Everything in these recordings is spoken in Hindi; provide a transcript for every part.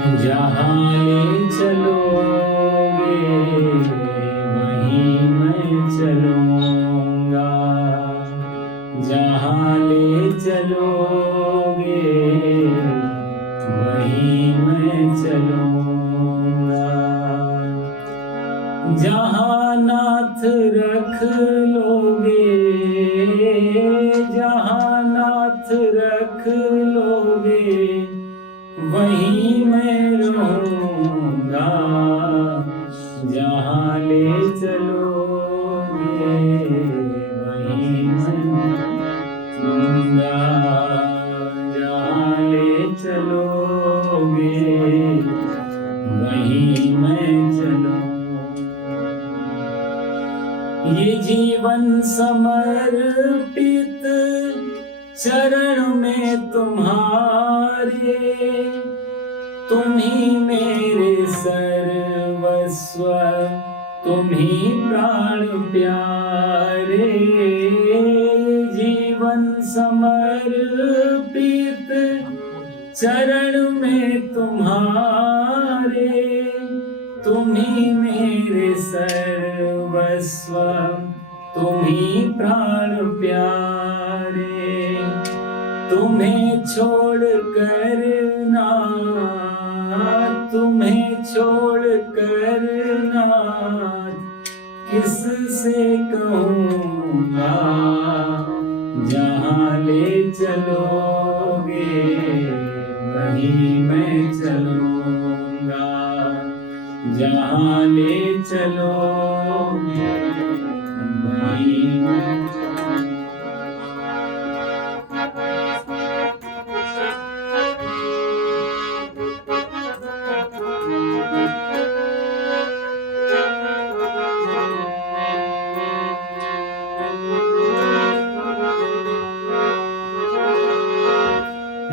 जहाँ ले चलोगे वहीं मैं चलूँगा, जहाँ ले चलोगे वहीं मैं चलूँगा, जहाँ नाथ रख लोगे, जहाँ नाथ रख लोगे वहीं मैं रहूँगा, जहाँ ले चलोगे वहीं मैं रहूँगा, जहाँ ले चलोगे वहीं मैं चलूँगा। ये जीवन समर्पित चरण में तुम्हारे, तुम ही मेरे सर्वस्व, तुम ही प्राण प्यारे। जीवन समर्पित चरण में तुम्हारे, तुम ही मेरे सर्वस्व, तुम ही प्राण प्यारे। तुम्हें छोड़ कर नाथ, तुम्हें छोड़ कर नाथ किससे कहूँगा, जहाँ ले चलोगे वहीं मैं चलूँगा, जहाँ ले चलोगे वहीं मैं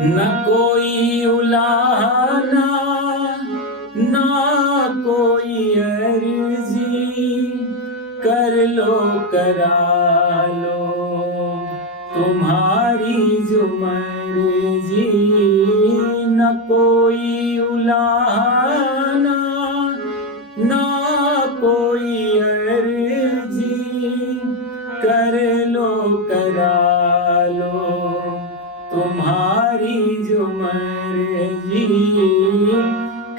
न कोई उलाहना ना कोई अर्जी, कर लो करा लो तुम्हारी जो मर्जी। न कोई उलाहना ना कोई अर्जी, कर लो करा लो तुम्हारी जो मर्जी।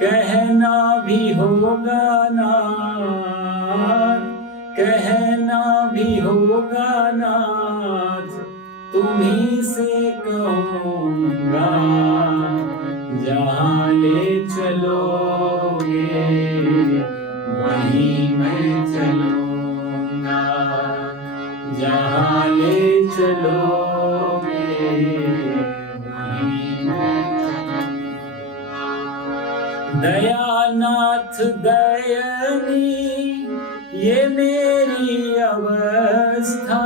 कहना भी होगा नाथ, कहना भी होगा नाथ, तुम्हीं से कहूँगा, जहाँ ले चलोगे वहीं मैं चलूँगा, जहाँ ले चलोगे दयानाथ दयनी ये मेरी अवस्था,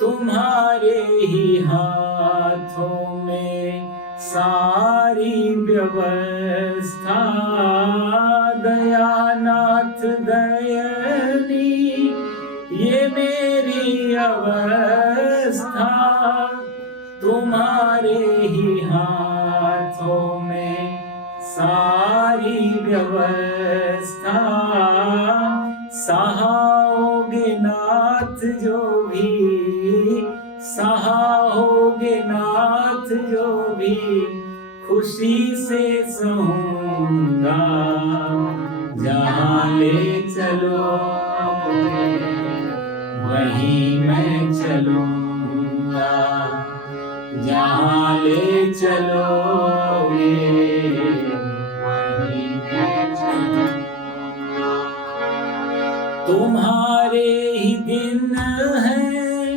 तुम्हारे ही हाथों में सारी व्यवस्था। दयानाथ दयनी ये मेरी अवस्था, तुम्हारे ही हाथों में सारी व्यवस्था। सहाओगे नाथ जो भी, सहाओगे नाथ जो भी, खुशी से सहूँगा, जहाँ ले चलोगे वहीं मैं चलूँगा, जहाँ ले चलोगे वहीं मैं चलूँगा। तुम्हारे ही दिन हैं,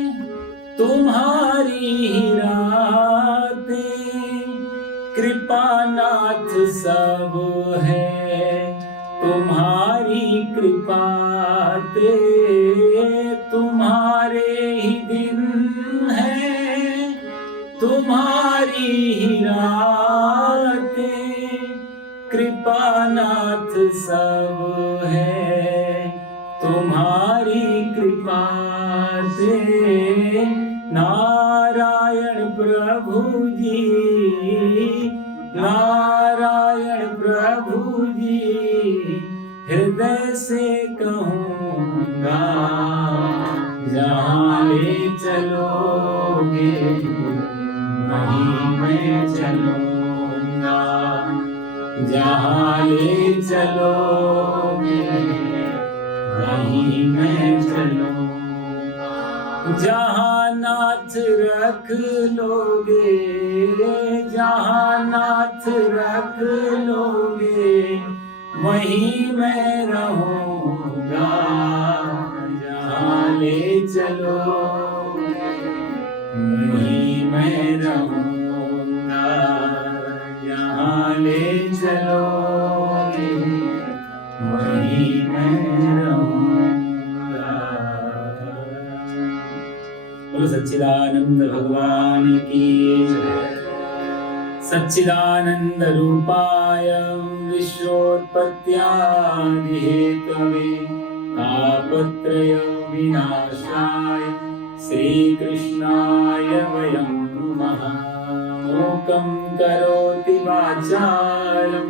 तुम्हारी ही रातें, कृपानाथ सब है तुम्हारी कृपाते। तुम्हारे ही दिन हैं, तुम्हारी ही रातें, कृपानाथ सब है तुम्हारी कृपा से। नारायण प्रभु जी, नारायण हृदय से कहूँगा, जहाँ ले चलोगे वहीं मैं चलूँगा, जहाँ ले चलोगे वहीं मैं चलूँगा। जहाँ नाथ रख लोगे, जहाँ नाथ रख लोगे वहीं मैं रहूँगा, जहाँ ले चलोगे वहीं मैं रहूँगा, जहाँ ले चलोगे वहीं मैं रहूँगा। बोलो सच्चिदानंद भगवान की जय। सच्चिदानंद रूपाय विश्वोत्पत्त्यादि हेतवे तापत्रय विनाशाय श्रीकृष्णाय वयं नमः। मूकं करोति वाचालं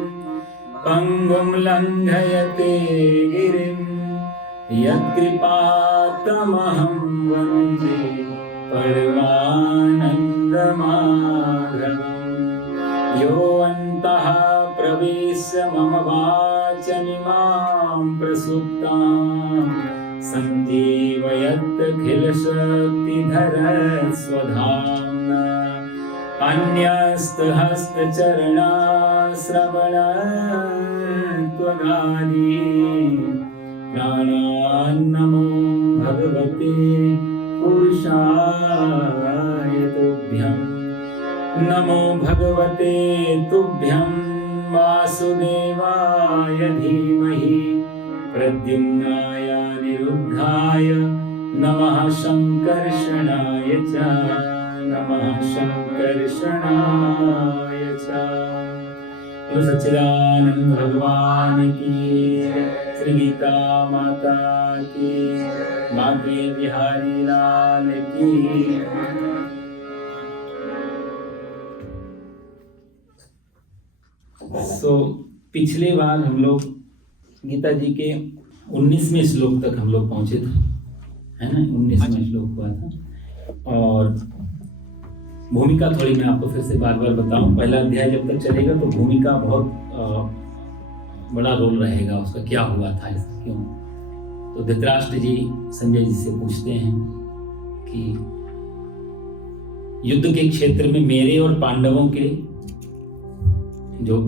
पंगुं लंघयते गिरिं, यत्कृपातमहं वन्दे परमानन्दमाधवम्। यो अन्तः प्रविश्य मम वाचमिमां प्रसुप्तां सञ्जीवयत्यखिलशक्तिधरः स्वधाम्ना। अन्यस्तहस्तचरणाश्रवणत्वगादीन् प्राणान्नमो भगवते पुरुषाय तुभ्यं। नमो भगवते तुभ्यं वासुदेवाय धीमहि प्रद्युम्नाय अनिरुद्धाय नमः शङ्कर्षणाय च, नमः शङ्कर्षणाय च। सच्चिदानंद भगवान की, श्री गीता माता की, बांके बिहारी लाल की। पिछले बार हम लोग गीता जी के 19वें श्लोक तक हम लोग पहुंचे थे, है ना? 19वां श्लोक हुआ था। और भूमिका थोड़ी मैं आपको फिर से बार बार बताऊं। पहला अध्याय जब तक चलेगा तो भूमिका बहुत बड़ा रोल रहेगा, उसका क्या हुआ था, ऐसा क्यों। तो धृतराष्ट्र जी संजय जी से पूछते हैं कि युद्ध के क्षेत्र में मेरे और पांडवों के जो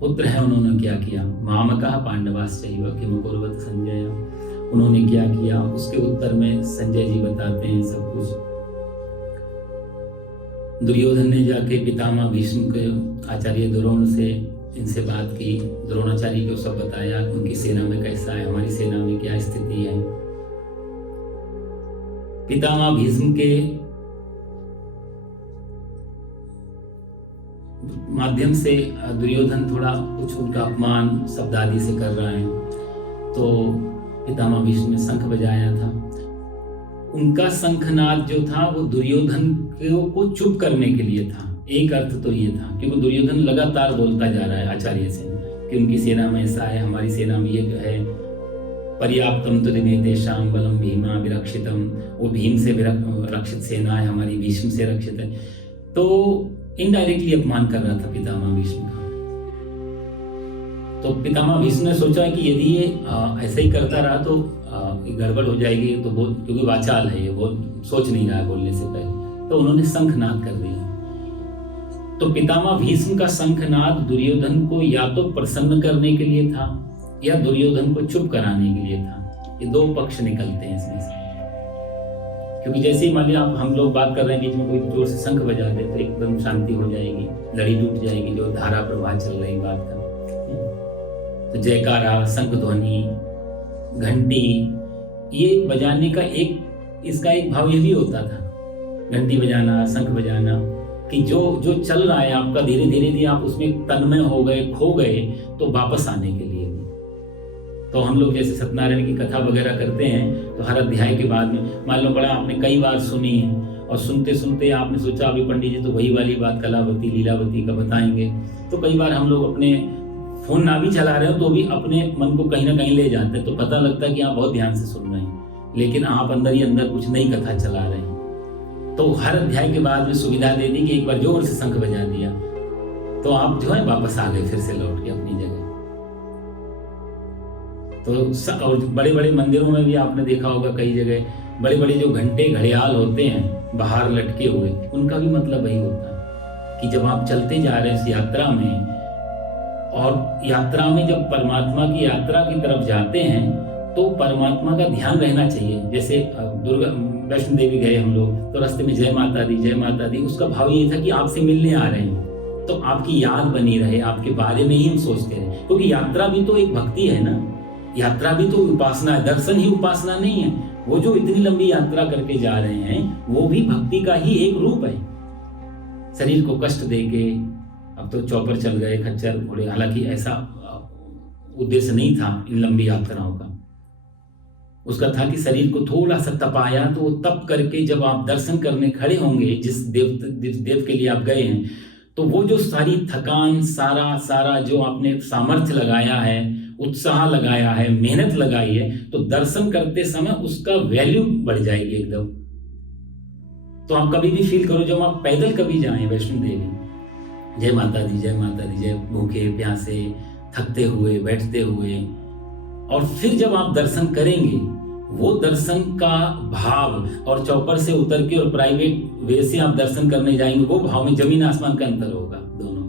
पुत्र हैं उन्होंने क्या किया। मामकः पांडवाश्चैव किमकुर्वत संजय, उन्होंने क्या किया, उसके उत्तर में संजय जी बताते हैं सब कुछ। दुर्योधन ने जाके पितामह भीष्म के आचार्य द्रोण से इनसे बात की, द्रोणाचार्य को सब बताया, उनकी सेना में कैसा है, हमारी सेना में क्या स्थिति है। पितामह भीष्म के माध्यम से दुर्योधन थोड़ा कुछ उनका अपमान शब्द आदि से कर रहा है, तो पितामह भीष्म ने शंख बजाया था। उनका शंखनाद जो था वो दुर्योधन को चुप करने के लिए था। एक अर्थ तो ये था, क्योंकि दुर्योधन लगातार बोलता जा रहा है आचार्य से कि उनकी सेना में ऐसा है, हमारी सेना में ये है, पर्याप्तम तुदिमे तेषां बलम भीमा विरक्षितम, वो भीम से रक्षित सेना है हमारी, भीष्म से रक्षित है। तो इनडायरेक्टली अपमान कर रहा था पितामह भीष्म का। तो पितामह भीष्म ने सोचा कि यदि ये ऐसे ही करता रहा तो गड़बड़ हो जाएगी, तो वो क्योंकि वाचाल है, ये वो सोच नहीं रहा है बोलने से पहले, तो उन्होंने शंखनाद कर दिया। तो पितामह भीष्म का शंखनाद दुर्योधन को या तो प्रसन्न करने के लिए था या दुर्योधन को चुप कराने के लिए था। ये दो पक्ष निकलते हैं इसमें से, क्योंकि जैसे ही मान लिया हम लोग बात कर रहे हैं, बीच में कोई जोर से शंख बजा दे तो एकदम शांति हो जाएगी, लड़ी टूट जाएगी, जो धारा प्रवाह चल रही बात का। तो जयकारा, शंख ध्वनि, घंटी, ये बजाने का इसका एक भाव ये भी होता था, घंटी बजाना, शंख बजाना, कि जो चल रहा है आपका, धीरे धीरे आप उसमें तन्मय हो गए, खो गए, तो वापस आने के लिए भी। तो हम लोग जैसे सत्यनारायण की कथा वगैरह करते हैं, तो हर अध्याय के बाद में मान लो बड़ा आपने कई बार सुनी है, और सुनते सुनते आपने सोचा अभी पंडित जी तो वही वाली बात कलावती लीलावती का बताएंगे, तो कई बार हम लोग अपने फोन ना भी चला रहे हो तो भी अपने मन को कहीं ना कहीं ले जाते हैं, तो पता लगता है कि आप बहुत ध्यान से सुन रहे हैं, लेकिन आप अंदर ही अंदर कुछ नई कथा चला रहे हैं। तो हर अध्याय के बाद में सुविधा दे दी कि एक बार जोर से शंख बजा दिया तो आप जो है वापस आ गए फिर से लौट के अपनी जगह। तो और बड़े बड़े मंदिरों में भी आपने देखा होगा कई जगह बड़े बड़े जो घंटे घड़ियाल होते हैं बाहर लटके हुए, उनका भी मतलब वही होता है कि जब आप चलते जा रहे हैं इस यात्रा में, और यात्रा में जब परमात्मा की यात्रा की तरफ जाते हैं तो परमात्मा का ध्यान रहना चाहिए। जैसे दुर्गा वैष्णो देवी गए हम लोग तो रास्ते में जय माता दी, उसका भाव ये था कि आपसे मिलने आ रहे हैं तो आपकी याद बनी रहे, आपके बारे में ही हम सोचते रहे, क्योंकि यात्रा भी तो एक भक्ति है ना, यात्रा भी तो उपासना है, दर्शन ही उपासना नहीं है। वो जो इतनी लंबी यात्रा करके जा रहे हैं वो भी भक्ति का ही एक रूप है। शरीर को कष्ट देके, अब तो चौपर चल गए, खच्चर घोड़े, हालांकि ऐसा उद्देश्य नहीं था इन लंबी यात्राओं का। उसका था कि शरीर को थोड़ा सा तपाया, तो वो तप करके जब आप दर्शन करने खड़े होंगे जिस देव के लिए आप गए हैं, तो वो जो सारी थकान, सारा जो आपने सामर्थ्य लगाया है, उत्साह लगाया है, मेहनत लगाई है, तो दर्शन करते समय उसका वैल्यू बढ़ जाएगी एकदम। तो आप कभी भी फील करो जब आप पैदल कभी जाएं वैष्णो देवी, जय माता दी जय, भूखे प्यासे थकते हुए बैठते हुए, और फिर जब आप दर्शन करेंगे वो दर्शन का भाव, और चौपर से उतर के और प्राइवेट वे से आप दर्शन करने जाएंगे, वो भाव में जमीन आसमान का अंतर होगा दोनों।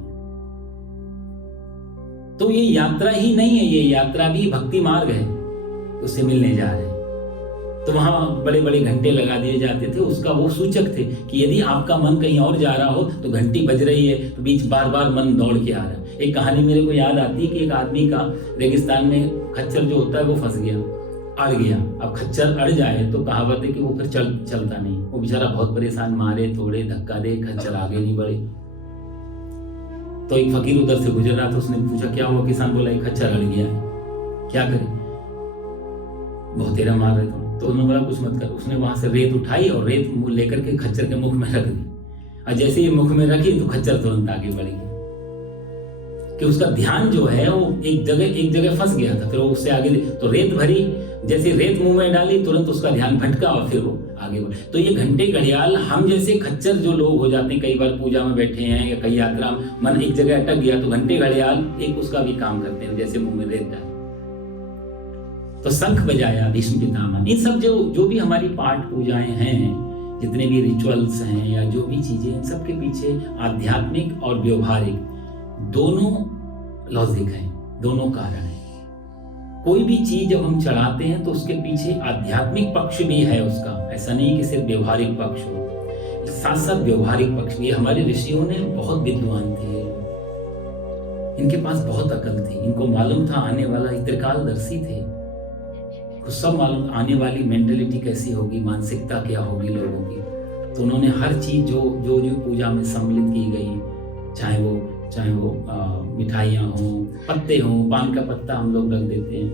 तो ये यात्रा ही नहीं है, ये यात्रा भी भक्ति मार्ग है, उससे मिलने जा रहे हैं। तो वहां बड़े बड़े घंटे लगा दिए जाते थे, उसका वो सूचक थे कि यदि आपका मन कहीं और जा रहा हो तो घंटी बज रही है तो बीच बार बार मन दौड़ के आ रहा है। एक कहानी मेरे को याद आती है कि एक आदमी का रेगिस्तान में खच्चर जो होता है वो फंस गया, अड़ गया। अब खच्चर अड़ जाए तो कहावत है कि वो फिर चलता नहीं, वो बेचारा बहुत परेशान, मारे तोड़े धक्का दे, खच्चर आगे नहीं बढ़े। तो एक फकीर उधर से गुजर रहा था, उसने पूछा क्या हुआ? किसान बोला एक खच्चर अड़ गया, क्या करे? बहुत तेरा मार रहे तो उन्होंने बोला कुछ मत कर। उसने वहां से रेत उठाई और रेत लेकर के खच्चर के मुख में रख दी, और जैसे ही मुख में रखी तो खच्चर तुरंत आगे बढ़ गया, कि उसका ध्यान जो है वो एक जगह फंस गया था। फिर वो उससे आगे तो रेत भरी, जैसे रेत मुंह में डाली तुरंत उसका ध्यान भटका और फिर वो आगे बढ़। तो ये घंटे घड़ियाल हम जैसे खच्चर जो लोग हो जाते हैं, कई बार पूजा में बैठे हैं या कई यात्रा में मन एक जगह अटक गया, तो घंटे घड़ियाल एक उसका भी काम करते हैं, जैसे मुंह में रेत डाल। तो शंख बजाया भीष्म पितामह। इन सब जो भी हमारी पाठ पूजाएं हैं, जितने भी रिचुअल्स हैं या जो भी चीजें, इन सब के पीछे आध्यात्मिक और व्यवहारिक दोनों लॉजिक है, दोनों कारण है। कोई भी चीज जब हम चढ़ाते हैं तो उसके पीछे आध्यात्मिक पक्ष भी है उसका, ऐसा नहीं कि सिर्फ व्यवहारिक पक्ष हो, साथ साथ व्यवहारिक पक्ष भी। हमारे ऋषियों ने बहुत विद्वान थे, इनके पास बहुत अकल थी, इनको मालूम था आने वाला, त्रिकालदर्शी थे, तो सब मालूम आने वाली मेंटेलिटी कैसी होगी, मानसिकता क्या होगी लोगों की। तो उन्होंने हर चीज जो पूजा में सम्मिलित की गई, चाहे वो मिठाइयाँ हों, पत्ते हों, पान का पत्ता हम लोग रख देते हैं।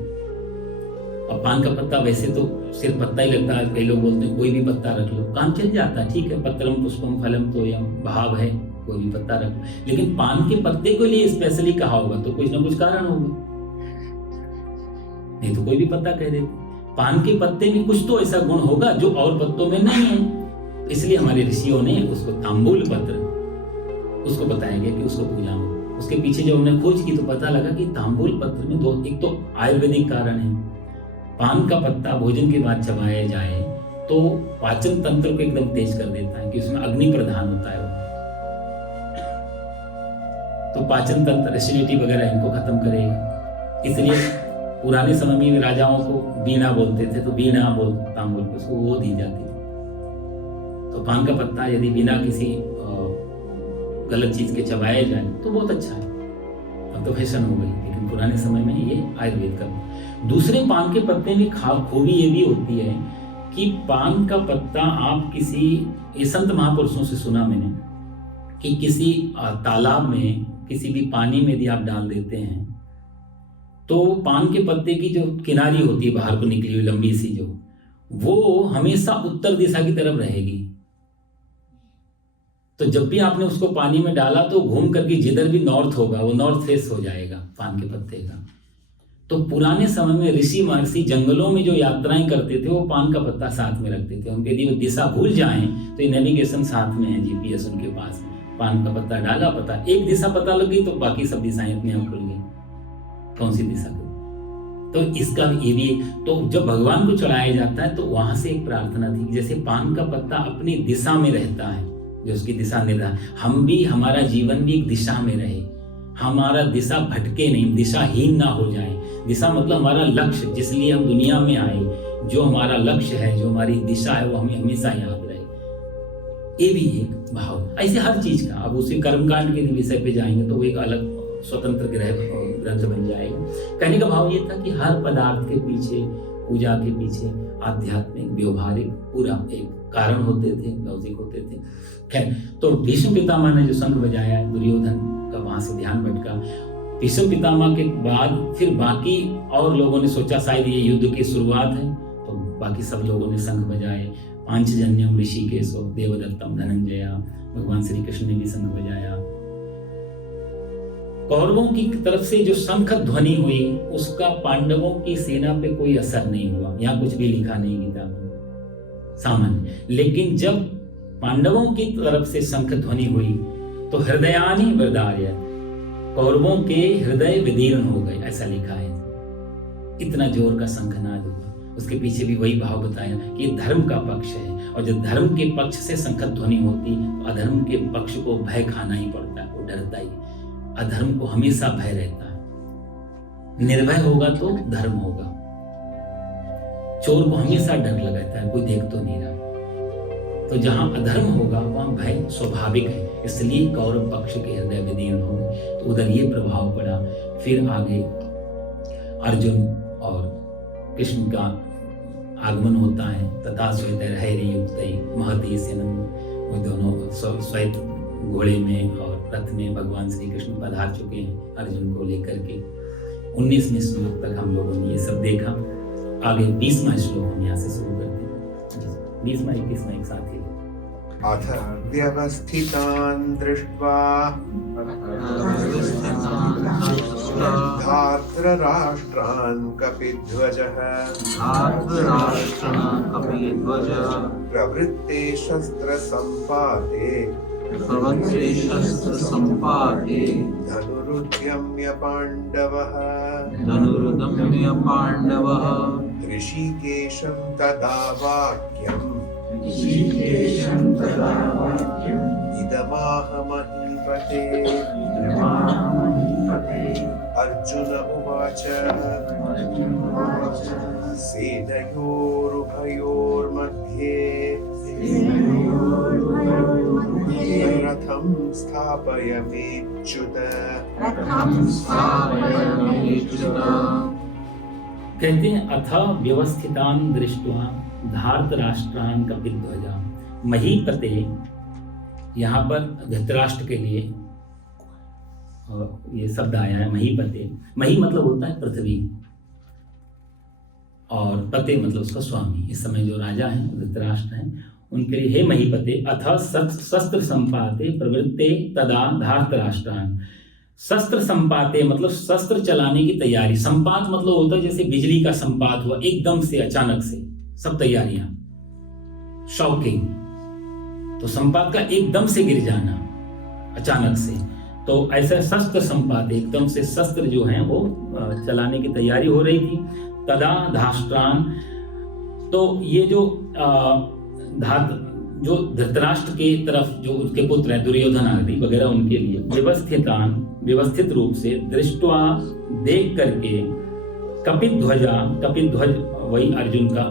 अब पान का पत्ता वैसे तो सिर्फ पत्ता ही लगता है, कई लोग बोलते हैं कोई भी पत्ता रख लो, काम चल जाता है, ठीक है, पत्रम पुष्पम फलम तोयम, भाव है, कोई भी पत्ता रख लो। लेकिन पान के पत्ते के लिए स्पेशली कहा होगा तो कुछ ना कुछ कारण होगा, नहीं तो कोई भी पत्ता कह देते। पान के पत्ते में कुछ तो ऐसा गुण होगा जो और पत्तों में नहीं है, तो इसलिए हमारे ऋषियों ने उसको तांबूल पत्र उसको बताया गया कि उसको पूजा में। उसके पीछे जब हमने खोज की तो पता लगा कि तांबूल पत्र में दो, एक तो आयुर्वेदिक कारण है, पान का पत्ता भोजन के बाद चबाया जाए तो पाचन तंत्र को एकदम तेज कर देता है, कि उसमें अग्नि प्रधान होता है वो, तो पाचन तंत्र, एसिडिटी वगैरह इनको खत्म करेगा। इसलिए पुराने समय में राजाओं को बीणा बोलते थे, तो बीणा तांबूल को उसको वो दी जाती थी। तो पान का पत्ता यदि बिना किसी गलत चीज के चबाया जाए तो बहुत अच्छा है। अब तो फैशन हो गई, लेकिन पुराने समय में ये आयुर्वेद का। दूसरे पान के पत्ते में खूबी ये भी होती है कि पान का पत्ता आप किसी, ये संत महापुरुषों से सुना मैंने, कि किसी तालाब में किसी भी पानी में यदि आप डाल देते हैं तो पान के पत्ते की जो किनारी होती है बाहर को निकली हुई लंबी सी, वो हमेशा उत्तर दिशा की तरफ रहेगी। तो जब भी आपने उसको पानी में डाला तो घूम करके जिधर भी नॉर्थ होगा वो नॉर्थ फेस हो जाएगा पान के पत्ते का। तो पुराने समय में ऋषि महर्षि जंगलों में जो यात्राएं करते थे वो पान का पत्ता साथ में रखते थे। उनके यदि वो दिशा भूल जाएं तो ये नेविगेशन साथ में है, जीपीएस उनके पास। पान का पत्ता डाला, पता एक दिशा पता लगी तो बाकी सब दिशाएं अपने आप खुल गई, कौन सी दिशा खुल। तो इसका ये भी, तो जब भगवान को चढ़ाया जाता है तो वहां से एक प्रार्थना थी, जैसे पान का पत्ता अपनी दिशा में रहता है, जो उसकी दिशा निर्धारण, हम भी, हमारा जीवन भी एक दिशा में रहे, हमारा दिशा भटके नहीं, दिशाहीन ना हो जाए। दिशा मतलब हमारा लक्ष्य, जिसलिए हम दुनिया में आए, जो हमारा लक्ष्य है, जो हमारी दिशा है, वो हमें हमेशा याद रहे। ये भी एक भाव, ऐसे हर चीज का। अब उसी कर्मकांड के विषय पे जाएंगे तो वो एक अलग स्वतंत्र ग्रंथ बन जाएगा। कहने का भाव ये था कि हर पदार्थ के पीछे, पूजा के पीछे आध्यात्मिक, व्यवहारिक पूरा एक कारण होते थे, लौकिक होते थे। खैर, तो भीष्म पितामह ने जो शंख बजाया, दुर्योधन का वहां से ध्यान भटका। भीष्म पितामह के बाद फिर बाकी और लोगों ने सोचा शायद ये युद्ध की शुरुआत है, तो बाकी सब लोगों ने शंख बजाए। पांचजन्यम ऋषिकेशो देवदत्तम धनंजया, भगवान श्री कृष्ण ने भी शंख बजाया। कौरवों की तरफ से जो शंख ध्वनि हुई उसका पांडवों की सेना पे कोई असर नहीं हुआ, यहाँ कुछ भी लिखा नहीं गीता में, सामान्य। लेकिन जब पांडवों की तरफ से शंख ध्वनि हुई तो हृदयानि वृदार्यत, कौरवों के हृदय विदीर्ण हो गए, ऐसा लिखा है। इतना जोर का शंखनाद हुआ। उसके पीछे भी वही भाव बताया कि धर्म का पक्ष है, और जब धर्म के पक्ष से शंख ध्वनि होती तो अधर्म के पक्ष को भय खाना ही पड़ता है, वो डरता ही। अधर्म को हमेशा भय रहता है, निर्भय होगा तो धर्म होगा। चोर को हमेशा डर लगाता है, कोई देख तो नहीं रहा। तो जहां अधर्म होगा वहां भय स्वाभाविक है, इसलिए कौरव पक्ष के हृदय विदीर्ण हो गए। तो उधर ये प्रभाव पड़ा। फिर आगे अर्जुन और कृष्ण का आगमन होता है। तथा श्वेतैर्हैर्युक्तैः महती सेनम, वो दोनों श्वेत घोड़े में और रथ में भगवान श्री कृष्ण पधार चुके हैं अर्जुन को लेकर के। 19वें श्लोक तक हम लोगों ने ये सब देखा। आगे 20वां श्लोक हम यहाँ से शुरू करते हैं। 20वां 21वां एक साथ ही। अथ व्यवस्थितान् दृष्ट्वा धार्तराष्ट्रान् कपिध्वजः प्रवृत्ते शस्त्रसम्पाते धनुरुद्यम्य पाण्डवः ऋषिकेशं तदा वाक्यम् इदमाह महीपते। अर्जुन उवाच सेनयोरुभयोर्मध्ये रथं स्थापयामेच्युत। कहते हैं अथ व्यवस्थितान् दृष्ट्वा धार्तराष्ट्रान् कपिध्वजा। महीपते, यहाँ पर धृतराष्ट्र के लिए ये शब्द आया है महीपते। मही मतलब होता है पृथ्वी, और पते मतलब उसका स्वामी। इस समय जो राजा हैं धृतराष्ट्र हैं, उनके लिए हे महीपते अथ शस्त्र संपाते प्रवृत्ते तदा धार्तराष्ट्रान्। शस्त्र संपाते मतलब शस्त्र चलाने की तैयारी। संपात मतलब होता है जैसे बिजली का संपात हुआ, एकदम से अचानक से सब तैयारियां, शॉकिंग। तो संपात का एकदम से गिर जाना, अचानक से। तो ऐसा शस्त्र संपात, एकदम से शस्त्र जो हैं वो चलाने की तैयारी हो रही थी। तदा धाष्ट्रान, तो ये जो जो धृतराष्ट्र के तरफ जो उसके पुत्र हैं दुर्योधन आदि वगैरह, उनके लिए व्यवस्थित रूप से दृष्टवा देख करके कपिध्वजा, कपिध्वज वही अर्जुन का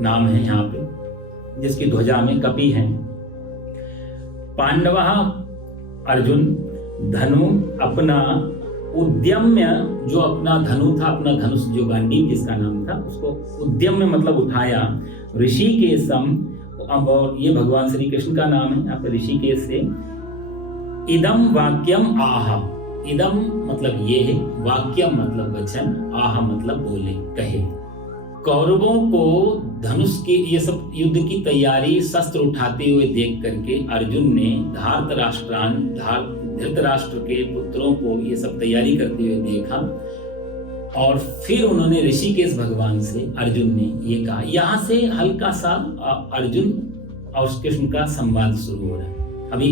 नाम है यहाँ पे, जिसकी ध्वजा में कपि है। पांडवा अर्जुन धनु अपना उद्यम्य, जो अपना धनु था, अपना धनुष जो गांडीव जिसका नाम था, उसको उद्यम्य मतलब उठाया। ऋषिकेशम, और ये भगवान श्री कृष्ण का नाम है यहाँ पे ऋषिकेश से। इदम वाक्यम आह, इदम मतलब ये है, वाक्यम मतलब वचन, आह मतलब बोले, कहे। कौरवों को धनुष की ये सब युद्ध की तैयारी शस्त्र उठाते हुए देख करके अर्जुन ने धृतराष्ट्र के पुत्रों को ये सब तैयारी करते हुए देखा और फिर उन्होंने ऋषिकेश भगवान से अर्जुन ने ये कहा। यहाँ से हल्का सा अर्जुन और कृष्ण का संवाद शुरू हो रहा है। अभी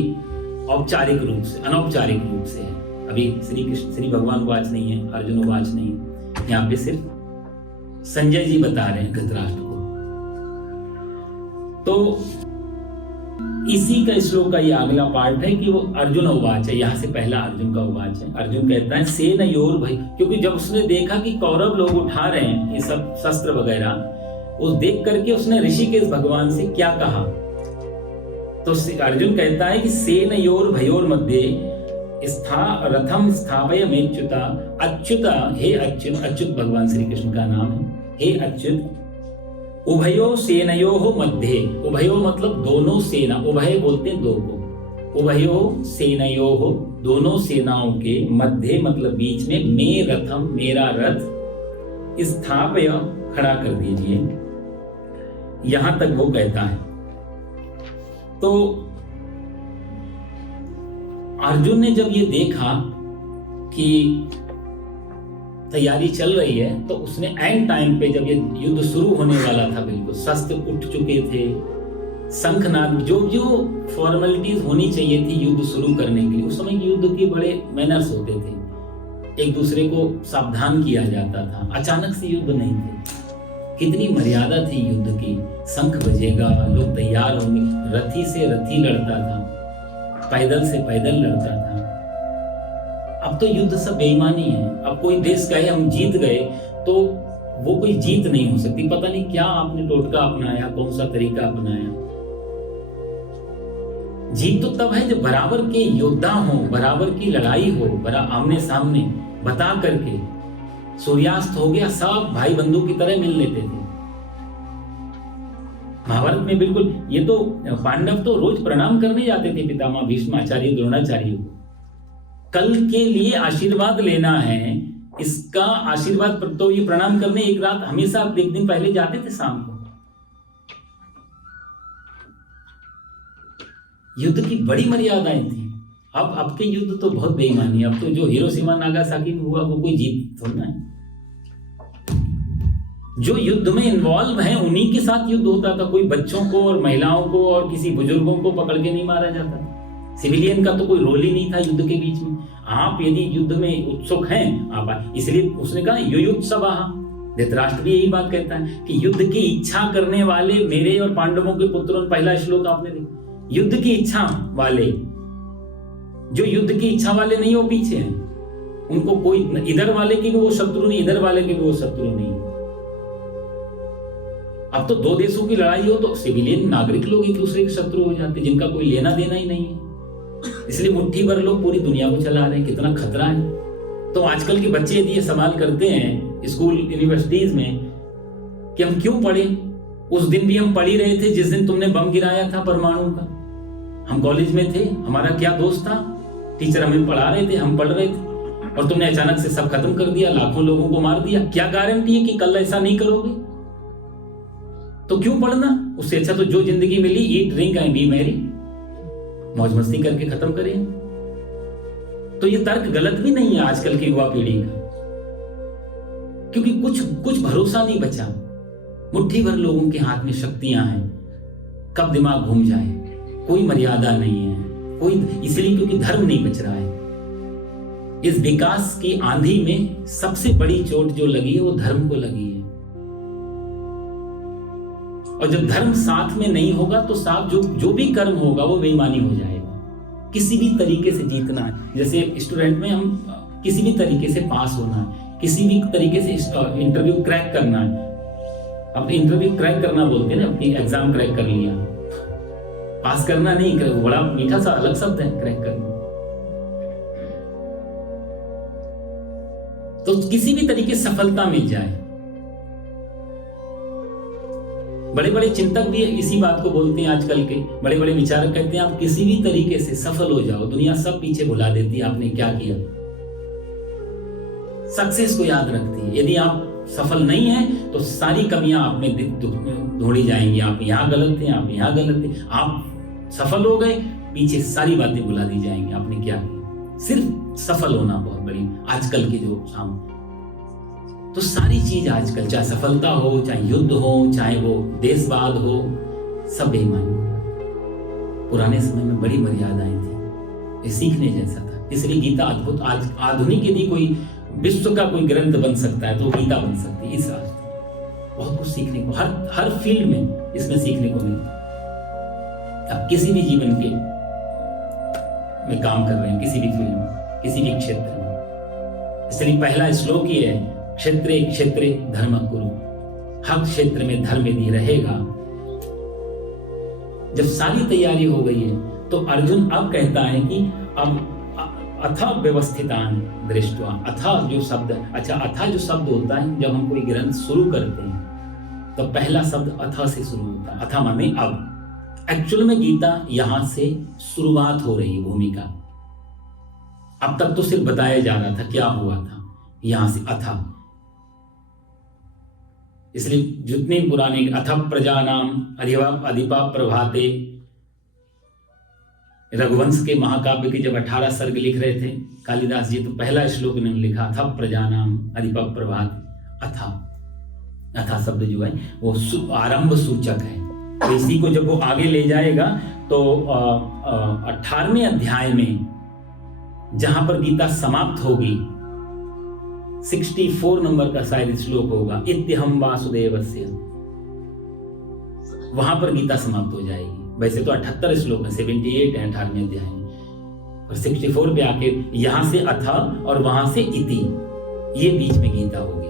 औपचारिक रूप से, अनौपचारिक रूप से है। अभी श्री भगवान वाच नहीं है, अर्जुन वाच नहीं है। यहाँ पे सिर्फ संजय जी बता रहे हैं धृतराष्ट्र को। तो इसी का श्लोक का ये अगला पार्ट है कि वो अर्जुन उवाच है। यहाँ से पहला अर्जुन का उवाच है। अर्जुन कहता है सेनयोर भय, क्योंकि जब उसने देखा कि कौरव लोग उठा रहे हैं ये सब शस्त्र वगैरह, उस देख करके उसने ऋषिकेश भगवान से क्या कहा। तो अर्जुन कहता है कि सेनयोर भयोर मध्य रथम स्थापय मेच्युता अच्युता, हे अच्युत, अच्युत भगवान श्री कृष्ण का नाम है, हे अच्युत, उभयो सेनयो मध्य, उभयो मतलब दोनों सेना, उभय बोलते हैं दो को, उभयो सेनयो दोनों सेनाओं के मध्य मतलब बीच में, मे रथम मेरा रथ, स्थापय खड़ा कर दीजिए। यहां तक वो कहता है। तो अर्जुन ने जब ये देखा कि तैयारी चल रही है तो उसने एंड टाइम पे, जब ये युद्ध शुरू होने वाला था, बिल्कुल शस्त्र उठ चुके थे, शंखनाद, जो जो फॉर्मेलिटीज होनी चाहिए थी युद्ध शुरू करने के लिए, उस समय युद्ध के बड़े मैनर्स होते थे, एक दूसरे को सावधान किया जाता था, अचानक से युद्ध नहीं थे, कितनी मर्यादा थी युद्ध की। शंख बजेगा, लोग तैयार होंगे, रथी से रथी लड़ता था, पैदल से पैदल लड़ता था। अब तो युद्ध सब बेईमानी है। अब कोई देश कहे हम जीत गए तो वो कोई जीत नहीं हो सकती। पता नहीं क्या आपने टोटका अपनाया, कौन सा तरीका अपनाया। जीत तो तब है जब बराबर के योद्धा हो, बराबर की लड़ाई हो, आमने सामने बता करके। सूर्यास्त हो गया, सब भाई बंधु की तरह मिल लेते थे। महाभारत में बिल्कुल, ये तो पांडव तो रोज प्रणाम करने जाते थे पितामह भीष्माचार्य द्रोणाचार्य को। कल के लिए आशीर्वाद लेना है, इसका आशीर्वाद तो ये प्रणाम करने एक रात हमेशा एक दिन पहले जाते थे शाम को। युद्ध की बड़ी मर्यादाएं थी। अब के युद्ध तो बहुत बेईमानी। अब तो जो हिरोशिमा नागासाकी में हुआ वो कोई जीत थोड़ा है। जो युद्ध में इन्वॉल्व हैं उन्हीं के साथ युद्ध होता था। कोई बच्चों को और महिलाओं को और किसी बुजुर्गों को पकड़ के नहीं मारा जाता। सिविलियन का तो कोई रोल ही नहीं था युद्ध के बीच में। आप यदि युद्ध में उत्सुक हैं आप, इसलिए उसने कहा युयुत्सवः। धृतराष्ट्र भी यही बात कहता है कि युद्ध की इच्छा करने वाले मेरे और पांडवों के पुत्रों, पहला श्लोक आपने देखा, युद्ध की इच्छा वाले। जो युद्ध की इच्छा वाले नहीं वो पीछे हैं। उनको कोई इधर वाले के भी वो शत्रु नहीं, इधर वाले के भी वो शत्रु नहीं। अब तो दो देशों की लड़ाई हो तो सिविलियन नागरिक लोग एक दूसरे के शत्रु हो जाते, जिनका कोई लेना देना ही नहीं है। इसलिए मुट्ठी भर लोग पूरी दुनिया को चला रहे हैं। कितना खतरा है। तो आजकल के बच्चे यदि ये सवाल करते हैं स्कूल यूनिवर्सिटीज में कि हम क्यों पढ़े, उस दिन भी हम पढ़ ही रहे थे जिस दिन तुमने बम गिराया था परमाणु का। हम कॉलेज में थे, हमारा क्या दोस्त था, टीचर हमें पढ़ा रहे थे, हम पढ़ रहे थे, और तुमने अचानक से सब खत्म कर दिया, लाखों लोगों को मार दिया। क्या गारंटी है कि कल ऐसा नहीं करोगे? तो क्यों पढ़ना? उससे अच्छा तो जो जिंदगी मिली, eat drink and be merry, मौज मस्ती करके खत्म करें। तो ये तर्क गलत भी नहीं है आजकल की युवा पीढ़ी का, क्योंकि कुछ भरोसा नहीं बचा। मुट्ठी भर लोगों के हाथ में शक्तियां हैं, कब दिमाग घूम जाए, कोई मर्यादा नहीं है कोई। इसलिए क्योंकि धर्म नहीं बच रहा है। इस विकास की आंधी में सबसे बड़ी चोट जो लगी है वो धर्म को लगी है। और जब धर्म साथ में नहीं होगा तो साथ जो भी कर्म होगा वो बेईमानी हो जाएगा। किसी भी तरीके से जीतना है। जैसे स्टूडेंट में हम किसी भी तरीके से पास होना है, किसी भी तरीके से इंटरव्यू क्रैक करना है। अब इंटरव्यू क्रैक करना बोलते हैं ना, अपनी एग्जाम क्रैक कर लिया, पास करना नहीं। बड़ा मीठा सा अलग शब्द है क्रैक करना। तो किसी भी तरीके से सफलता मिल जाए। बड़े बड़े चिंतक भी इसी बात को बोलते हैं। आजकल के बड़े बड़े विचारक कहते हैं आप किसी भी तरीके से सफल हो जाओ, दुनिया सब पीछे भुला देती है आपने क्या किया। सक्सेस को याद रखती है। यदि आप सफल नहीं है तो सारी कमियां आप में ढूंढी जाएंगी। आप यहाँ गलत थे, आप यहाँ गलत थे, आप सफल हो गए, पीछे सारी बातें भुला दी जाएंगी आपने क्या किया। सिर्फ सफल होना बहुत बड़ी आजकल की जो तो सारी चीज आजकल, चाहे सफलता हो, चाहे युद्ध हो, चाहे वो देशवाद हो, सब बेईमानी। पुराने समय में बड़ी मर्यादाएं थी, ये सीखने जैसा था। इसलिए गीता अद्भुत, आज आधुनिक यदि कोई विश्व का कोई ग्रंथ बन सकता है तो गीता बन सकती है। इस रास्ते बहुत कुछ सीखने को, हर फील्ड में इसमें सीखने को मिलता है। आप किसी भी जीवन के में काम कर रहे हैं, किसी भी फील्ड में, किसी भी क्षेत्र में। इसलिए पहला श्लोक ही है, क्षेत्रे क्षेत्रे धर्म कुरु, हर क्षेत्र में धर्म यदि रहेगा। जब सारी तैयारी हो गई है तो अर्जुन अब कहता है कि अब अथ व्यवस्थितान दृष्टवा, अथा जो शब्द, अच्छा अथा जो शब्द होता है जब हम कोई ग्रंथ शुरू करते हैं तो पहला शब्द अथा से शुरू होता है। अथा माने अब। एक्चुअल में गीता यहां से शुरुआत हो रही है, भूमिका। अब तक तो सिर्फ बताया जा रहा था क्या हुआ था, यहां से अथा। इसलिए जितने पुराने अथ प्रजा नाम अधिपा प्रभाते, रघुवंश के महाकाव्य के जब 18 सर्ग लिख रहे थे कालिदास जी, तो पहला श्लोक उन्होंने लिखा अथ प्रजा नाम अधिपा प्रभाते। अथा शब्द जो है वो आरंभ सूचक है। तो इसी को जब वो आगे ले जाएगा तो 18वें अध्याय में जहां पर गीता समाप्त होगी, 64 नंबर का शायद श्लोक होगा, इत्यहम वासुदेवस्य, वहां पर गीता समाप्त हो जाएगी। वैसे तो 78 श्लोक है, 78 है 18वें अध्याय में, और 64 पे आके यहां से अथा और वहां से इति, ये बीच में गीता होगी।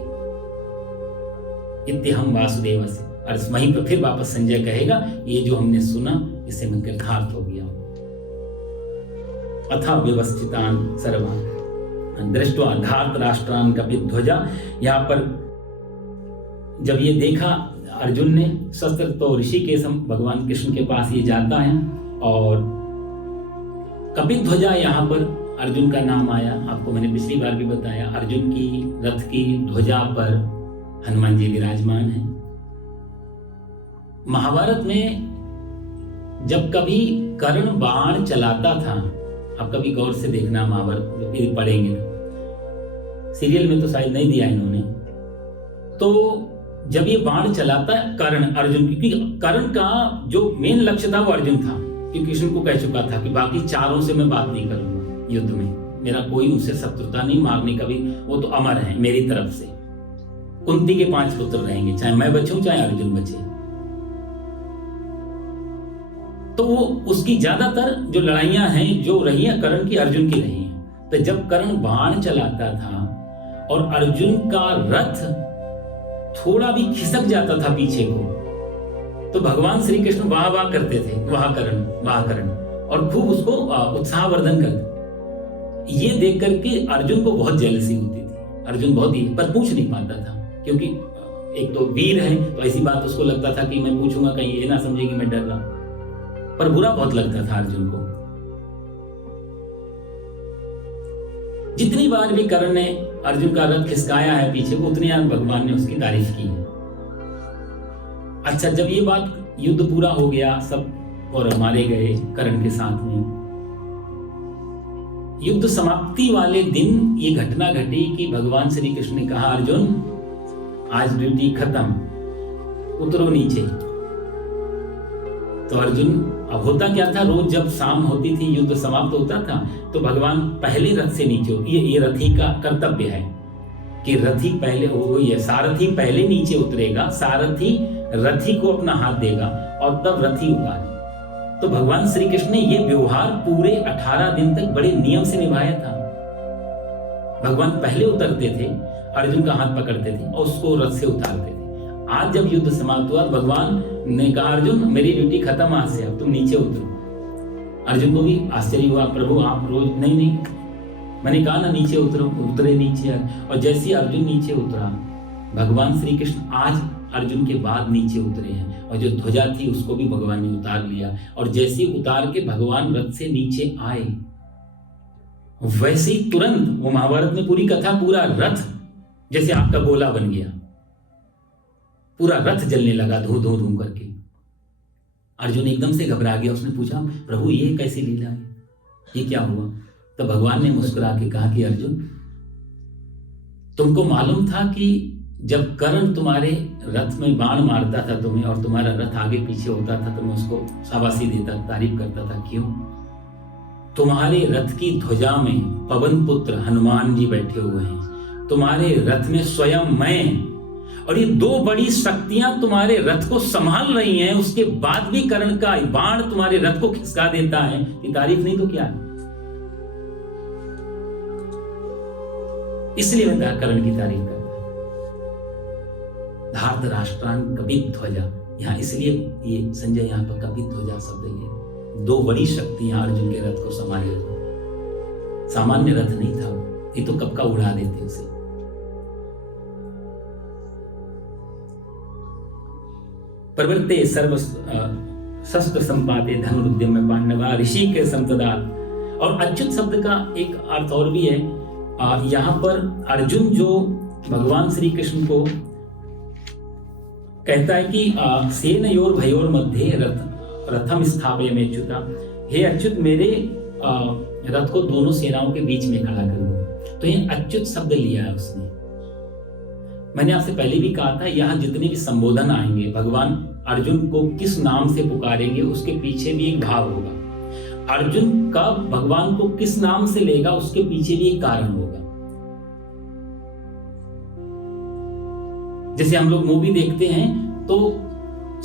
इत्यहम वासुदेवस्य, और वहीं पर फिर वापस संजय कहेगा ये जो हमने सुना इससे मैं कृतार्थ हो गया। अथा व्यवस्थितान सर्वान दृष्ट्वा धार्तराष्ट्रान कपिध्वजा, यहाँ पर जब ये देखा अर्जुन ने शस्त्र, तो ऋषिकेश भगवान कृष्ण के पास ये जाता है और कपिध्वजा यहाँ पर अर्जुन का नाम आया। आपको मैंने पिछली बार भी बताया, अर्जुन की रथ की ध्वजा पर हनुमान जी विराजमान हैं। महाभारत में जब कभी कर्ण बाण चलाता था, आप कभी गौर से देखना महाभारत यदि पढ़ेंगे तो, सीरियल में तो शायद नहीं दिया इन्होंने, तो जब ये बाण चलाता है कर्ण अर्जुन, क्योंकि कर्ण का जो मेन लक्ष्य था वो अर्जुन था, क्योंकि कृष्ण को कह चुका था कि बाकी चारों से मैं बात नहीं करूंगा युद्ध में, मेरा कोई उनसे शत्रुता नहीं, मारने का भी, वो तो अमर है मेरी तरफ से। कुंती के 5 पुत्र रहेंगे, चाहे मैं बचूं चाहे अर्जुन बचे। तो वो उसकी ज्यादातर जो लड़ाइयां हैं जो रही हैं कर्ण की, अर्जुन की रही हैं। तो जब कर्ण बाण चलाता था और अर्जुन का रथ थोड़ा भी खिसक जाता था पीछे को, तो भगवान श्री कृष्ण वाह वाह करते थे, वाह कर्ण, और खूब उसको उत्साहवर्धन करते। ये देख करके अर्जुन को बहुत जेलसी होती थी। अर्जुन बहुत ही, पर पूछ नहीं पाता था, क्योंकि एक तो वीर है, तो ऐसी बात उसको लगता था कि मैं पूछूंगा कहीं ये ना समझे कि मैं डर रहा, पर बुरा बहुत लगता था अर्जुन को। जितनी बार भी कर्ण ने अर्जुन का रथ खिसकाया है पीछे को, उतनी बार भगवान ने उसकी तारीफ की है। अच्छा, जब ये बात युद्ध पूरा हो गया सब और मारे गए कर्ण के साथ में, युद्ध समाप्ति वाले दिन ये घटना घटी कि भगवान श्री कृष्ण ने कहा अर्जुन आज ड्यूटी खत्म, उतरो नीचे। तो अर्जुन, अब होता क्या था, रोज जब शाम होती थी युद्ध समाप्त होता था तो भगवान पहले रथ से नीचे होती है। ये रथी का कर्तव्य है कि रथी पहले हो, ये सारथी पहले नीचे उतरेगा, सारथी रथी को अपना हाथ देगा और तब रथी उतारे। तो भगवान श्री कृष्ण ने ये व्यवहार पूरे 18 दिन तक बड़े नियम से निभाया था। भगवान पहले उतरते थे, अर्जुन का हाथ पकड़ते थे और उसको रथ से उतारते थे। आज जब युद्ध समाप्त हुआ, भगवान ने कहा अर्जुन मेरी ड्यूटी खत्म, आज से अब तुम नीचे उतरो। अर्जुन को भी आश्चर्य हुआ, प्रभु आप रोज, नहीं मैंने कहा ना नीचे उतरो, उतरे नीचे। और जैसे अर्जुन नीचे उतरा, भगवान श्री कृष्ण आज अर्जुन के बाद नीचे उतरे हैं, और जो ध्वजा थी उसको भी भगवान ने उतार लिया। और जैसे उतार के भगवान रथ से नीचे आए, वैसे ही तुरंत, वो महाभारत में पूरी कथा, पूरा रथ जैसे आपका गोला बन गया, पूरा रथ जलने लगा धू धू धू करके। अर्जुन एकदम से घबरा गया। उसने पूछा, प्रभु ये कैसी लीला है, ये क्या हुआ? तो भगवान ने मुस्कुरा के कहा कि अर्जुन, तुमको मालूम था कि जब कर्ण तुम्हारे रथ में बाण मारता था तुम्हें और तुम्हारा रथ आगे पीछे होता था तो मैं उसको शाबाशी देता, तारीफ करता था। क्यों? तुम्हारे रथ की ध्वजा में पवन पुत्र हनुमान जी बैठे हुए हैं, तुम्हारे रथ में स्वयं मैं, और ये दो बड़ी शक्तियां तुम्हारे रथ को संभाल रही हैं, उसके बाद भी कर्ण का बाण तुम्हारे रथ को खिसका देता है। ये तारीफ नहीं तो क्या है? इसलिए मैं कर्ण की तारीफ करता हूं। धार्तराष्ट्रान कपित ध्वजा, यहां इसलिए ये संजय यहां पर कपित ध्वजा शब्द है। दो बड़ी शक्तियां अर्जुन के रथ को संभाले। सामान्य रथ नहीं था, ये तो कब का उड़ा देते उसे। प्रवृत्ते सर्व शस्त्र संपाते धनुरुद्यम में पांडवा ऋषि के संतदात। और अच्युत शब्द का एक अर्थ और भी है। यहाँ पर अर्जुन जो भगवान श्री कृष्ण को कहता है कि सेनयोर भयोर मध्य रथम स्थापय में अच्युता, हे अच्युत मेरे रथ को दोनों सेनाओं के बीच में खड़ा कर दो। तो ये अच्युत शब्द लिया है उसने। मैंने आपसे पहले भी कहा था, यहाँ जितने भी संबोधन आएंगे भगवान अर्जुन को किस नाम से पुकारेंगे उसके पीछे भी एक भाव होगा। अर्जुन कब भगवान को किस नाम से लेगा उसके पीछे भी एक कारण होगा। जैसे हम लोग मूवी देखते हैं तो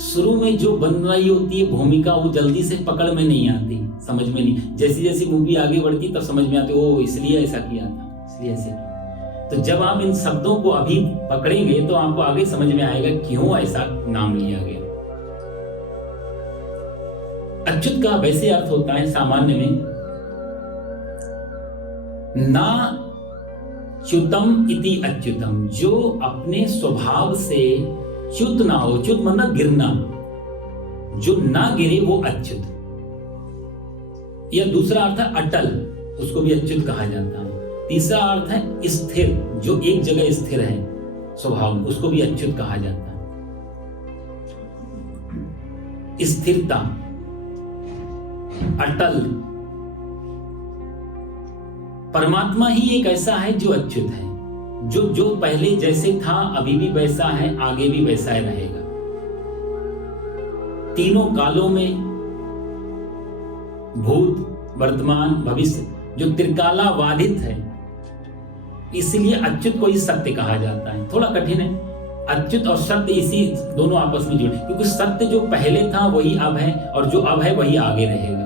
शुरू में जो बन रही होती है भूमिका वो जल्दी से पकड़ में नहीं आती, समझ में नहीं। जैसी जैसी मूवी आगे बढ़ती तब समझ में आती, ओ इसलिए ऐसा किया था, इसलिए ऐसे किया। तो जब आप इन शब्दों को अभी पकड़ेंगे तो आपको आगे समझ में आएगा क्यों ऐसा नाम लिया गया। अच्युत का वैसे अर्थ होता है सामान्य में, ना च्युतम इति अच्युतम, जो अपने स्वभाव से च्युत ना हो। च्युत मतलब गिरना, जो ना गिरे वो अच्युत। या दूसरा अर्थ है अटल, उसको भी अच्युत कहा जाता है। तीसरा अर्थ है स्थिर, जो एक जगह स्थिर है स्वभाव, उसको भी अच्युत कहा जाता है। स्थिरता, अटल। परमात्मा ही एक ऐसा है जो अच्युत है, जो पहले जैसे था अभी भी वैसा है, आगे भी वैसा ही रहेगा। तीनों कालों में, भूत, वर्तमान, भविष्य, जो त्रिकालावादित है, इसलिए अच्युत को ही सत्य कहा जाता है। थोड़ा कठिन है, अच्युत और सत्य इसी दोनों आपस में जुड़े, क्योंकि सत्य जो पहले था वही अब है और जो अब है वही आगे रहेगा।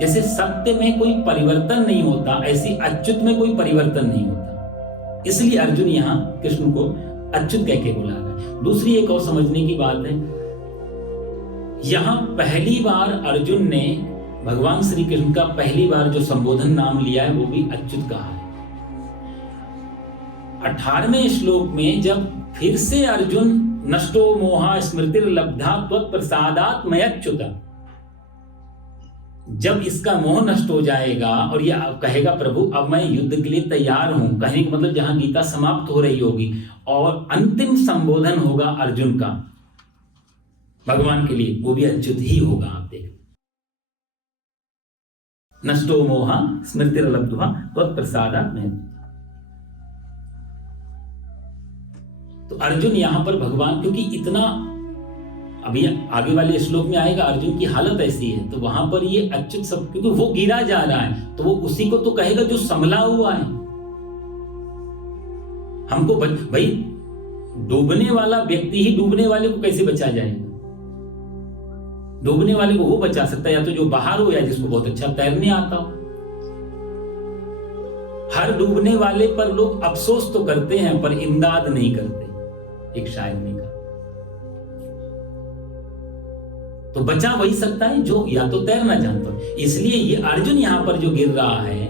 जैसे सत्य में कोई परिवर्तन नहीं होता, ऐसी अच्युत में कोई परिवर्तन नहीं होता। इसलिए अर्जुन यहाँ कृष्ण को अच्युत कह के बुला रहा है। दूसरी एक और समझने की बात है, यहाँ पहली बार अर्जुन ने भगवान श्री कृष्ण का पहली बार जो संबोधन नाम लिया है वो भी अच्युत कहा है। 18वें श्लोक में जब फिर से अर्जुन नष्टो मोहा स्मृतिर्लब्धा त्वत्प्रसादात् मयच्युता, जब इसका मोह नष्ट हो जाएगा और ये कहेगा प्रभु अब मैं युद्ध के लिए तैयार हूं, कहने का मतलब जहां गीता समाप्त हो रही होगी और अंतिम संबोधन होगा अर्जुन का भगवान के लिए, वो भी अच्युत ही होगा। आप देख, नष्टो मोहा स्मृतिर्लब्ध्वा त्वत्प्रसादात् मयच्युता। तो अर्जुन यहां पर भगवान, क्योंकि इतना अभी आगे वाले श्लोक में आएगा अर्जुन की हालत ऐसी है, तो वहां पर ये अच्युत सब, क्योंकि वो गिरा जा रहा है तो वो उसी को तो कहेगा जो संभला हुआ है। हमको भाई डूबने वाला व्यक्ति ही डूबने वाले को कैसे बचा जाएगा? डूबने वाले को वो बचा सकता है या तो जो बाहर हो या जिसको बहुत अच्छा तैरने आता हो। हर डूबने वाले पर लोग अफसोस तो करते हैं पर इमदाद नहीं करते, एक शायर ने कहा। तो बचा वही सकता है जो या तो तैरना जानता हो। इसलिए ये अर्जुन यहां पर जो गिर रहा है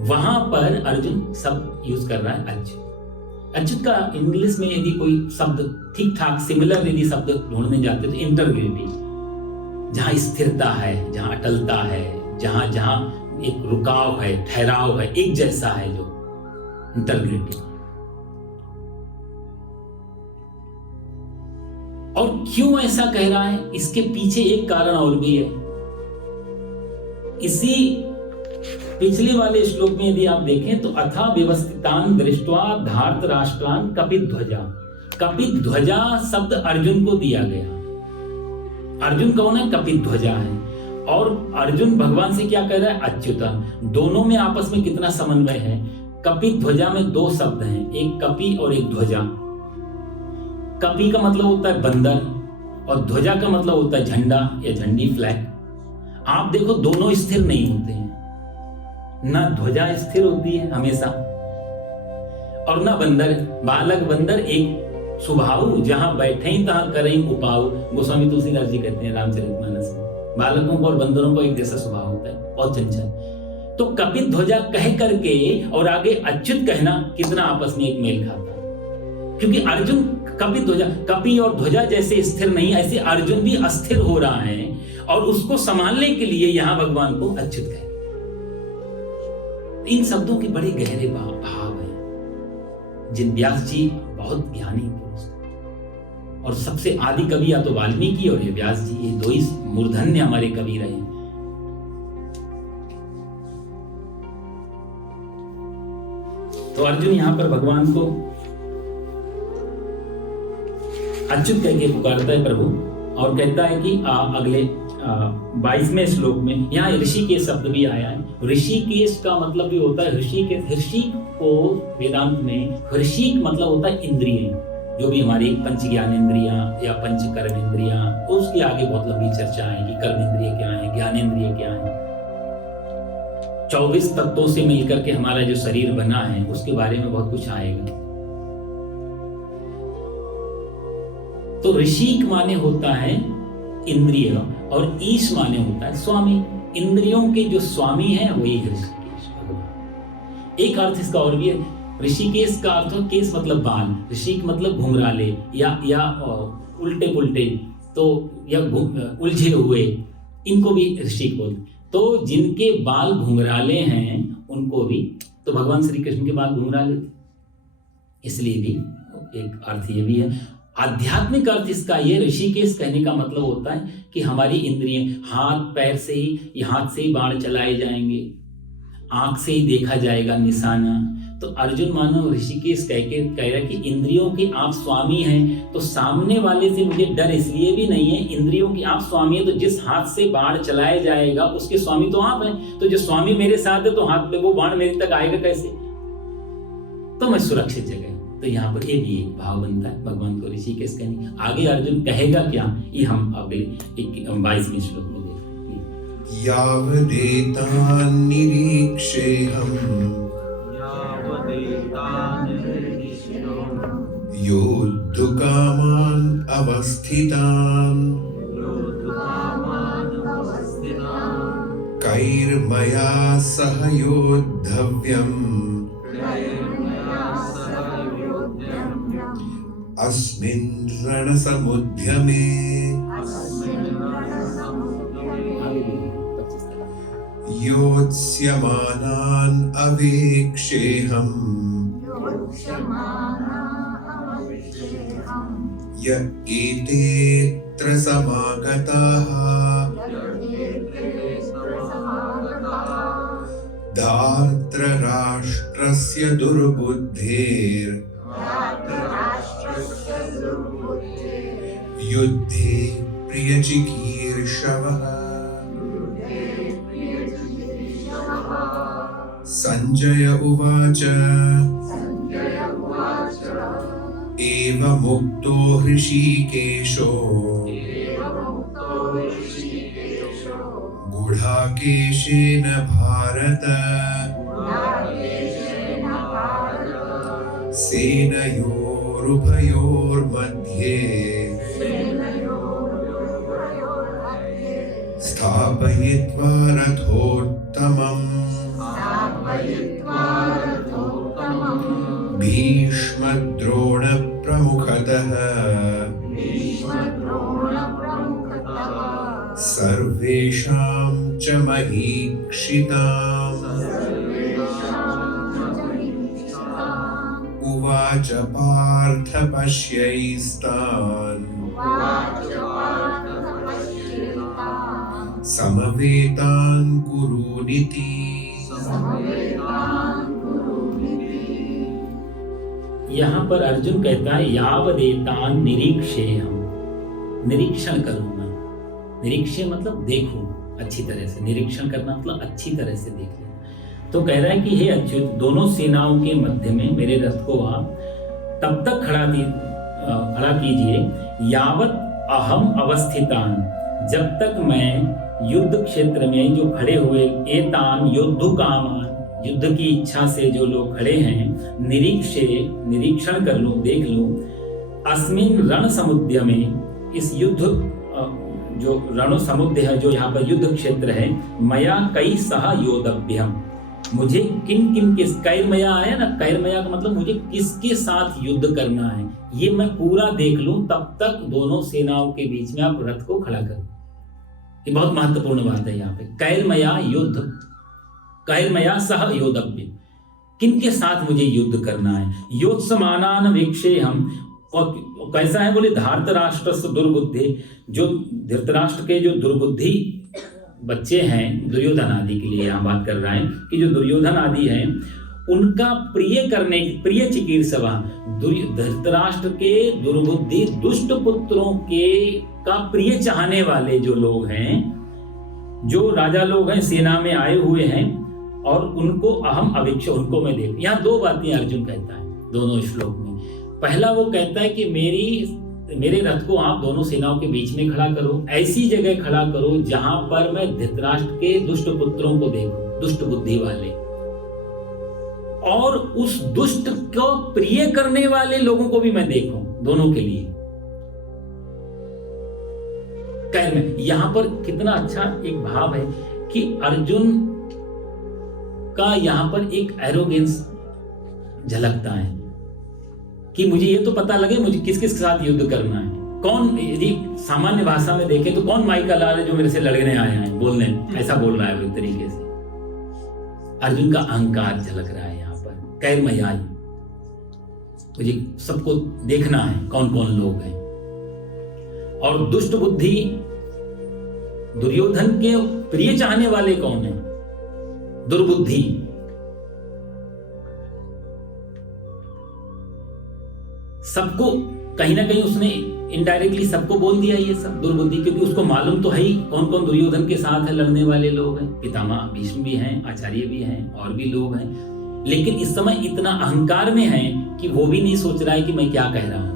वहां पर अर्जुन सब यूज कर रहा है अच्युत। अच्युत का इंग्लिश में यदि कोई शब्द ठीक ठाक सिमिलर यदि शब्द ढूंढने जाते तो इंटीग्रिटी, जहां स्थिरता है, जहां अटलता है, जहां जहां एक रुकाव है, ठहराव है, एक जैसा है, जो इंटीग्रिटी। क्यों ऐसा कह रहा है, इसके पीछे एक कारण और भी है। इसी पिछले वाले श्लोक में यदि आप देखें तो अथा व्यवस्थितान दृष्ट्वा धार्तराष्ट्रान कपिध्वजा, कपिध्वजा शब्द अर्जुन को दिया गया। अर्जुन कौन है? कपिध्वजा है। और अर्जुन भगवान से क्या कह रहा है? अच्युता। दोनों में आपस में कितना समन्वय है। कपिध्वजा में दो शब्द हैं, एक कपि और एक ध्वजा। कपि का मतलब होता है बंदर और ध्वजा का मतलब होता है झंडा या झंडी, फ्लैग। आप देखो दोनों स्थिर नहीं होते हैं, ना ध्वजा स्थिर होती है हमेशा और ना बंदर। बालक बंदर एक स्वभाव, जहां बैठे ही तहां करें उपाव। गोस्वामी तुलसीदास जी कहते हैं रामचरितमानस में, बालकों को और बंदरों को एक जैसा स्वभाव होता है, बहुत चंचल। तो कपित ध्वजा कह करके और आगे अच्युत कहना कितना आपस में एक मेल खाता है। क्योंकि अर्जुन कपित ध्वजा, कपि और ध्वजा जैसे स्थिर नहीं, ऐसे अर्जुन भी अस्थिर हो रहा है और उसको संभालने के लिए यहां भगवान को अच्युत कहे। इन शब्दों के बड़े गहरे भाव हैं। जिन व्यास जी बहुत ज्ञानी पुरुष और सबसे आदि कवि या तो वाल्मीकि और ये व्यास जी, ये दो ही मूर्धन्य हमारे कवि रहे। तो अर्जुन यहां पर भगवान को अच्युत कह के पुकारता है प्रभु और कहता है कि अगले 22वें श्लोक में यहाँ ऋषिकेश शब्द भी आया है। ऋषिकेश का मतलब भी होता है ऋषिकेश। ऋषिक को वेदांत में ऋषिक मतलब होता है इंद्रिय, जो भी हमारी पंच ज्ञान इंद्रियां या पंच कर्म इंद्रियां, उसकी आगे बहुत लंबी चर्चा है कि कर्म इंद्रिय क्या है, ज्ञान इंद्रिय क्या है। 24 तत्वों से मिलकर के हमारा जो शरीर बना है उसके बारे में बहुत कुछ आएगा। तो ऋषिक माने होता है इंद्रिय और ईश माने होता है स्वामी। इंद्रियों के जो स्वामी हैं वही ऋषिकेश भगवान। एक अर्थ इसका और भी है, ऋषिकेश का अर्थ केश मतलब बाल, ऋषिक मतलब घुंघराले या उल्टे पुल्टे, तो या उलझे हुए, इनको भी ऋषिक बोलते। तो जिनके बाल घुंघराले हैं उनको भी, तो भगवान श्री कृष्ण के बाल घुंघराले थे, इसलिए भी एक अर्थ ये भी है। आध्यात्मिक अर्थ इसका ये ऋषिकेश कहने का मतलब होता है कि हमारी इंद्रियां, हाथ पैर से ही, हाथ से ही बाण चलाए जाएंगे, आंख से ही देखा जाएगा निशाना। तो अर्जुन मानो ऋषिकेश कह रहा कि इंद्रियों के आप स्वामी हैं, तो सामने वाले से मुझे डर इसलिए भी नहीं है, इंद्रियों की आप स्वामी हैं, तो जिस हाथ से बाण चलाया जाएगा उसके स्वामी तो आप हैं। तो जो स्वामी मेरे साथ है तो हाथ में वो बाण मेरे तक आएगा कैसे, तो मैं सुरक्षित जगह। तो यहाँ पर ये भी एक भाव बनता है भगवान को ऋषिकेश कहने। आगे अर्जुन कहेगा क्या, ये हम अगले 22वें श्लोक में देखेंगे। यावदेतान् निरीक्षेऽहम् योद्धुकामान् अवस्थितान् कैर्मया सह योद्धव्यम् अस्मिन् रणसमुद्यमे योत्स्यमानान् अवेक्षेऽहम् य एतेऽत्र समागताः धार्तराष्ट्रस्य दुर्बुद्धेर् युद्धे प्रियचिकीर्षवः। संजय उवाच एवमुक्तो हृषीकेशो गुडाकेशेन भारत सेनयोरुभयोर्मध्ये स्थापयित्वा रथोत्तमम् भीष्मद्रोणप्रमुखतः सर्वेषां च महीक्षिताम्। उवाच उवाच पार्थ पश्यैस्तान् समवेतान् कुरूनिति। यहाँ पर अर्जुन कहता है यावदेतान् निरीक्षेऽहम्, निरीक्षण करूंगा। निरीक्षे मतलब देखो अच्छी तरह से, निरीक्षण करना मतलब अच्छी तरह से देख लेना। तो कह रहा है कि हे अच्युत, दोनों सेनाओं के मध्य में मेरे रथ को आप तब तक खड़ा कीजिए यावत अहम अवस्थितान, जब तक मैं युद्ध क्षेत्र में जो खड़े हुए एतान योद्धुकामान, युद्ध की इच्छा से जो लोग खड़े हैं, निरीक्षण कर लूं, देख लूं। अस्मिन रण समुद्र में, इस युद्ध जो रण समुद्र है, जो यहाँ पर युद्ध क्षेत्र है, मया कई सह योद्धव्यम, मुझे किन किस कैरमया आया ना, कैरमया का मतलब मुझे किसके साथ युद्ध करना है, ये मैं पूरा देख लूं, तब तक दोनों सेनाओं के बीच में आप रथ को खड़ा करो। ये बहुत महत्वपूर्ण बात है यहाँ पे। कैरमया युद्ध, कैरमया सह योद्धव्य, किनके साथ मुझे युद्ध करना है। योत्समानान वीक्षेऽहम्, और कैसा है बोले, धार्तराष्ट्रस्य दुर्बुद्धि, जो धृतराष्ट्र के जो दुर्बुद्धि बच्चे हैं, दुर्योधन आदि के लिए यहाँ बात कर रहा है कि जो दुर्योधन आदि हैं उनका प्रिय चिकीर्षवा, धृतराष्ट्र के दुर्बुद्धि दुष्ट पुत्रों के का प्रिय चाहने वाले जो लोग हैं, जो राजा लोग हैं, सेना में आए हुए हैं, और उनको अहम अवीक्ष, उनको मैं देख। यहाँ दो बातें अर्जुन कहता है दोनों श्लोक में। पहला वो कहता है कि मेरे रथ को आप दोनों सेनाओं के बीच में खड़ा करो, ऐसी जगह खड़ा करो जहां पर मैं धृतराष्ट्र के दुष्ट पुत्रों को देखूं, दुष्ट बुद्धि वाले, और उस दुष्ट को प्रिय करने वाले लोगों को भी मैं देखूं, दोनों के लिए। यहां पर कितना अच्छा एक भाव है कि अर्जुन का यहां पर एक एरोगेंस झलकता है कि मुझे ये तो पता लगे मुझे किस किस के साथ युद्ध करना है। कौन, यदि सामान्य भाषा में देखें तो कौन माई का लाल है जो मेरे से लड़ने आया है, बोलने, ऐसा बोल रहा है एक तरीके से। अर्जुन का अहंकार झलक रहा है यहाँ पर, कैरमयाई, मुझे सबको देखना है कौन कौन लोग हैं। और दुष्ट बुद्धि, दुर्योधन के प्रिय चाहने वाले कौन है, दुर्बुद्धि। सबको कहीं ना कहीं उसने इनडायरेक्टली सबको बोल दिया ये सब दुर्बुद्धि, क्योंकि उसको मालूम तो है ही कौन कौन दुर्योधन के साथ है लड़ने वाले लोग हैं। पितामह भीष्म भी हैं, आचार्य भी हैं, और भी लोग हैं। लेकिन इस समय इतना अहंकार में है कि वो भी नहीं सोच रहा है कि मैं क्या कह रहा हूं।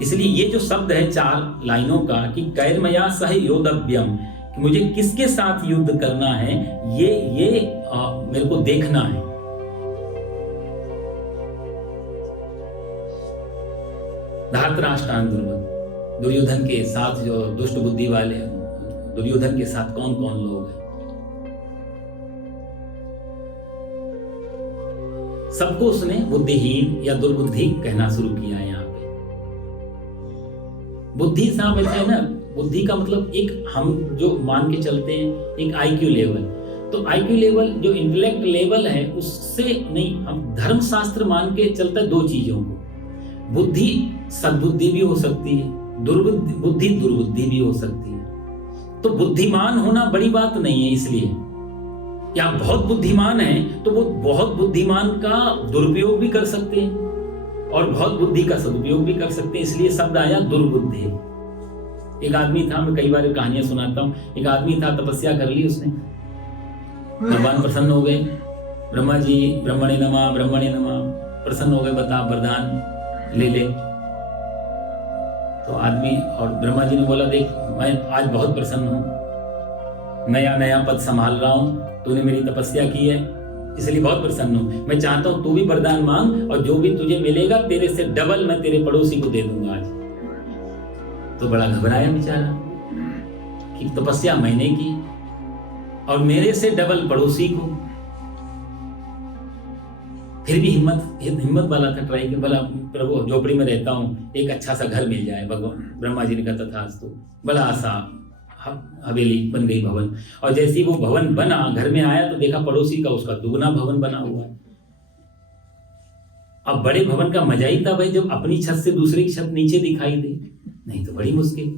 इसलिए ये जो शब्द है 4 लाइनों का कि कैरमया सह योद्धव्यम, कि मुझे किसके साथ युद्ध करना है, ये मेरे को देखना है। धार्तराष्ट्रान दुर्योधन के साथ जो दुष्ट बुद्धि वाले, दुर्योधन के साथ कौन कौन लोग हैं, सबको उसने बुद्धिहीन या दुर्बुद्धि कहना शुरू किया है। यहाँ पे बुद्धि साहब ऐसा है ना, बुद्धि का मतलब एक हम जो मान के चलते हैं एक आईक्यू लेवल, तो आईक्यू लेवल जो इंटेलेक्ट लेवल है उससे नहीं, हम धर्म शास्त्र मान के चलता है 2 चीजों को। बुद्धि सद्बुद्धि भी हो सकती है, बुद्धि दुर्बुद्धि भी हो सकती है। तो बुद्धिमान होना बड़ी बात नहीं है, इसलिए कि आप बहुत बुद्धिमान हैं तो वो बहुत बुद्धिमान का दुरुपयोग भी कर सकते हैं और बहुत बुद्धि का सदुपयोग भी कर सकते हैं, इसलिए शब्द आया दुर्बुद्धि। एक आदमी था, मैं कई बार कहानियां सुनाता हूं, एक आदमी था, तपस्या कर ली उसने, भगवान प्रसन्न हो गए, ब्रह्मा जी ब्रह्मणे नमः प्रसन्न हो गए, बता वरदान ले ले। तो आदमी और ब्रह्मा जी ने बोला, देख मैं आज बहुत प्रसन्न हूँ, नया नया पद संभाल रहा हूँ, तूने मेरी तपस्या की है इसलिए बहुत प्रसन्न हूँ, मैं चाहता हूँ तू भी वरदान मांग और जो भी तुझे मिलेगा तेरे से डबल मैं तेरे पड़ोसी को दे दूंगा आज। तो बड़ा घबराया बेचारा कि तपस्या मैंने की और मेरे से डबल पड़ोसी को। फिर भी हिम्मत वाला था, ट्राई किया, बोला प्रभु झोपड़ी में रहता हूँ, एक अच्छा सा घर मिल जाए। भगवान ब्रह्मा जी ने कहा तथास्तु। बड़ा सा हवेली बन गई, भवन, और जैसे ही वो भवन बना, घर में आया तो देखा पड़ोसी का उसका दुगना भवन बना हुआ है। अब बड़े भवन का मजा ही तब है जब अपनी छत से दूसरी की छत नीचे दिखाई दे, नहीं तो बड़ी मुश्किल।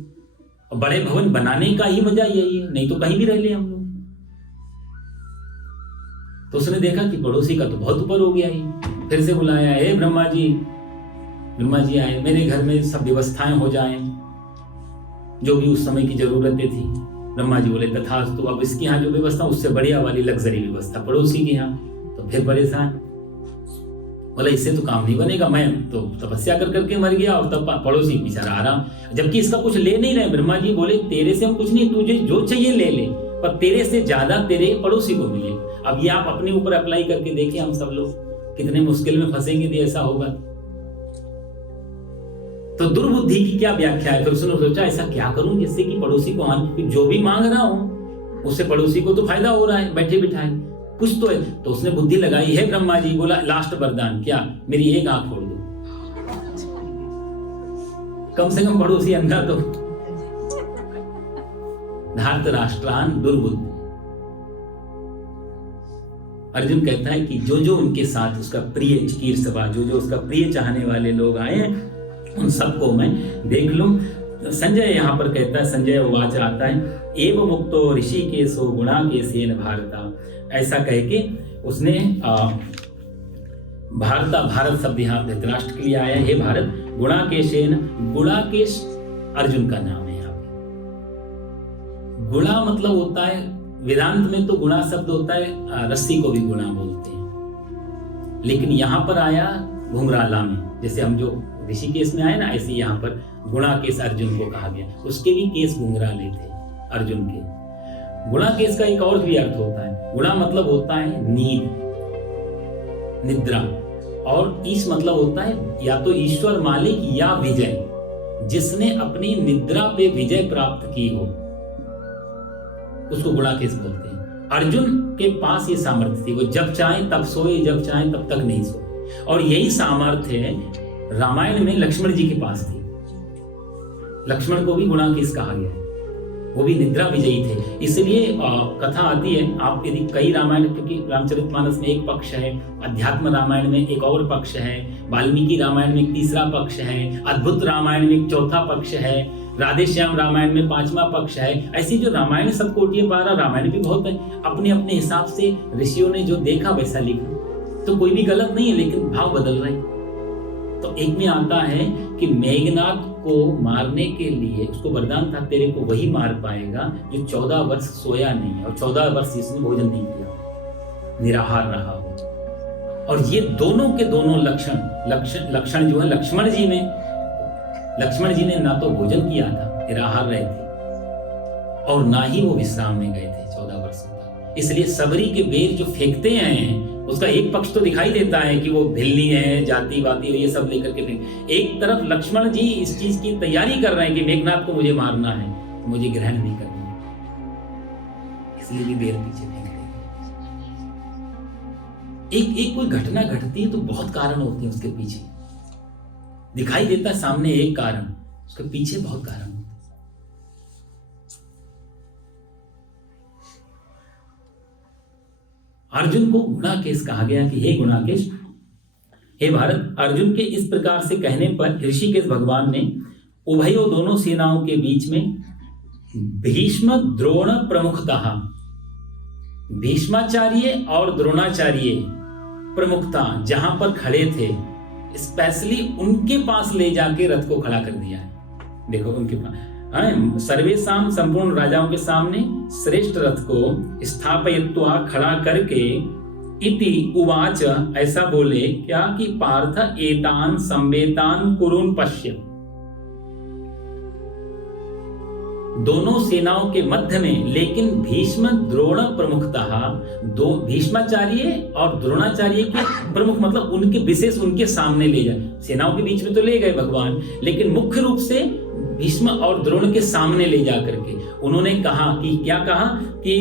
और बड़े भवन बनाने का ही मजा यही है, नहीं तो कहीं भी रह ले हम लोग। तो उसने देखा कि पड़ोसी का तो बहुत ऊपर हो गया ही, फिर से बुलाया, हे ब्रह्मा जी। ब्रह्मा जी आए, मेरे घर में सब व्यवस्थाएं हो जाएं, जो भी उस समय की जरूरतें थी। ब्रह्मा जी बोले तथास्तु। अब इसके यहाँ जो व्यवस्था उससे बढ़िया वाली लग्जरी व्यवस्था पड़ोसी के यहाँ, तो फिर परेशान। बोला इससे तो काम नहीं बनेगा, मैं तो तपस्या कर करके मर गया और तब पड़ोसी बेचारा आराम, जबकि इसका कुछ ले नहीं रहे। ब्रह्मा जी बोले तेरे से हम कुछ नहीं, तुझे जो चाहिए ले ले, पर तेरे से ज्यादा तेरे पड़ोसी को मिले। अब ये आप अपने ऊपर अप्लाई करके देखें, हम सब लोग कितने मुश्किल में फंसेंगे यदि ऐसा होगा। तो दुर्बुद्धि की क्या व्याख्या है? फिर उसने सोचा ऐसा क्या करूं जिससे कि पड़ोसी को जो भी मांग रहा हूं उससे पड़ोसी को तो फायदा हो रहा है बैठे बिठाए, कुछ तो है। तो उसने बुद्धि लगाई है ब्रह्मा जी। बोला लास्ट वरदान क्या, मेरी एक आंख फोड़ दो, कम से कम पड़ोसी अंधा तो। धार्तराष्ट्रान दुर्बुद्धि। अर्जुन कहता है कि जो जो उनके साथ उसका प्रिय चिकीर्षवा, जो जो उसका प्रिय चाहने वाले लोग आए उन सबको मैं देख लूं। संजय यहाँ पर कहता है, संजय उवाच आता है, एव मुक्तो ऋषिकेशो गुणाकेशेन भारता। ऐसा कह के उसने भारत शब्द यहाँ धृतराष्ट्र के लिए आया है। हे भारत, गुणाकेशेन, गुणाकेश अर्जुन का नाम है यहाँ पे। गुणा मतलब होता है, वेदांत में तो गुणा शब्द होता है, रस्सी को भी गुणा बोलते हैं, लेकिन यहाँ पर आया घुंघराला में। जैसे हम जो ऋषिकेश में आए ना, ऐसे यहाँ पर गुणाकेश अर्जुन को कहा गया। उसके भी केस घुंघराले थे अर्जुन के। गुणाकेश का एक और भी अर्थ होता है, गुणा मतलब होता है नींद, निद्रा, और ईश मतलब होता है या तो ईश्वर मालिक या विजय, जिसने अपनी निद्रा पे विजय प्राप्त की हो उसको गुणाकेश बोलते हैं। अर्जुन के पास ये सामर्थ्य थी, वो जब चाहे तब सोए, जब चाहे तब तक नहीं सोए। और यही सामर्थ्य रामायण में लक्ष्मण जी के पास थी। लक्ष्मण को भी गुणाकेश कहा गया है, वो भी निद्रा विजयी थे। इसलिए कथा आती है, आप यदि कई रामायण, क्योंकि रामचरितमानस में एक पक्ष है, अध्यात्म रामायण में एक और पक्ष है, वाल्मीकि रामायण में एक तीसरा पक्ष है, अद्भुत रामायण में एक चौथा पक्ष है, राधेश्याम रामायण में पांचवा पक्ष है। ऐसी जो रामायण सब कोटि 12 रामायण भी बहुत है, अपने अपने हिसाब से ऋषियों ने जो देखा वैसा लिखा, तो कोई भी गलत नहीं है, लेकिन भाव बदल रहे हैं। तो एक में आता है कि मेघनाथ को मारने के लिए उसको वरदान था, तेरे को वही मार पाएगा जो 14 वर्ष सोया नहीं है और 14 वर्ष इसने भोजन नहीं किया, निराहार रहा हो। और ये दोनों के दोनों लक्षण जो है लक्ष्मण जी ने ना तो भोजन किया था, निराहार रहे थे, और ना ही वो विश्राम में गए थे 14 वर्षों तक। इसलिए सबरी के बेर जो फेंकते हैं उसका एक पक्ष तो दिखाई देता है कि वो भिल्ली है, जाति वाती ये सब लेकर के फेंक। एक तरफ लक्ष्मण जी इस चीज की तैयारी कर रहे हैं कि मेघनाथ को मुझे मारना है, मुझे ग्रहण नहीं करना, इसलिए भी बेर पीछे फेंक देते। एक कोई घटना घटती है तो बहुत कारण होते हैं उसके पीछे, दिखाई देता सामने एक कारण, उसके पीछे बहुत कारण होते हैं। अर्जुन को गुणाकेश कहा गया कि हे गुणाकेश, हे भारत। अर्जुन के इस प्रकार से कहने पर ऋषिकेश भगवान ने उभयों दोनों सेनाओं के बीच में भीष्म द्रोण प्रमुखतः, भीष्माचार्य और द्रोणाचार्य प्रमुखता जहां पर खड़े थे, स्पेशली उनके पास ले जाके रथ को खड़ा कर दिया है। देखो उनके पास सर्वेशाम, संपूर्ण राजाओं के सामने श्रेष्ठ रथ को स्थापयित्वा खड़ा करके इति उवाच, ऐसा बोले क्या कि पार्थ एतान संवेतान कुरुन पश्य। दोनों सेनाओं के मध्य में, लेकिन भीष्म द्रोण प्रमुखतः, दो भीष्माचार्य और द्रोणाचार्य के प्रमुख मतलब उनके विशेष उनके सामने ले जाए। सेनाओं के बीच में तो ले गए भगवान, लेकिन मुख्य रूप से भीष्म और द्रोण के सामने ले जाकर के उन्होंने कहा कि क्या कहा कि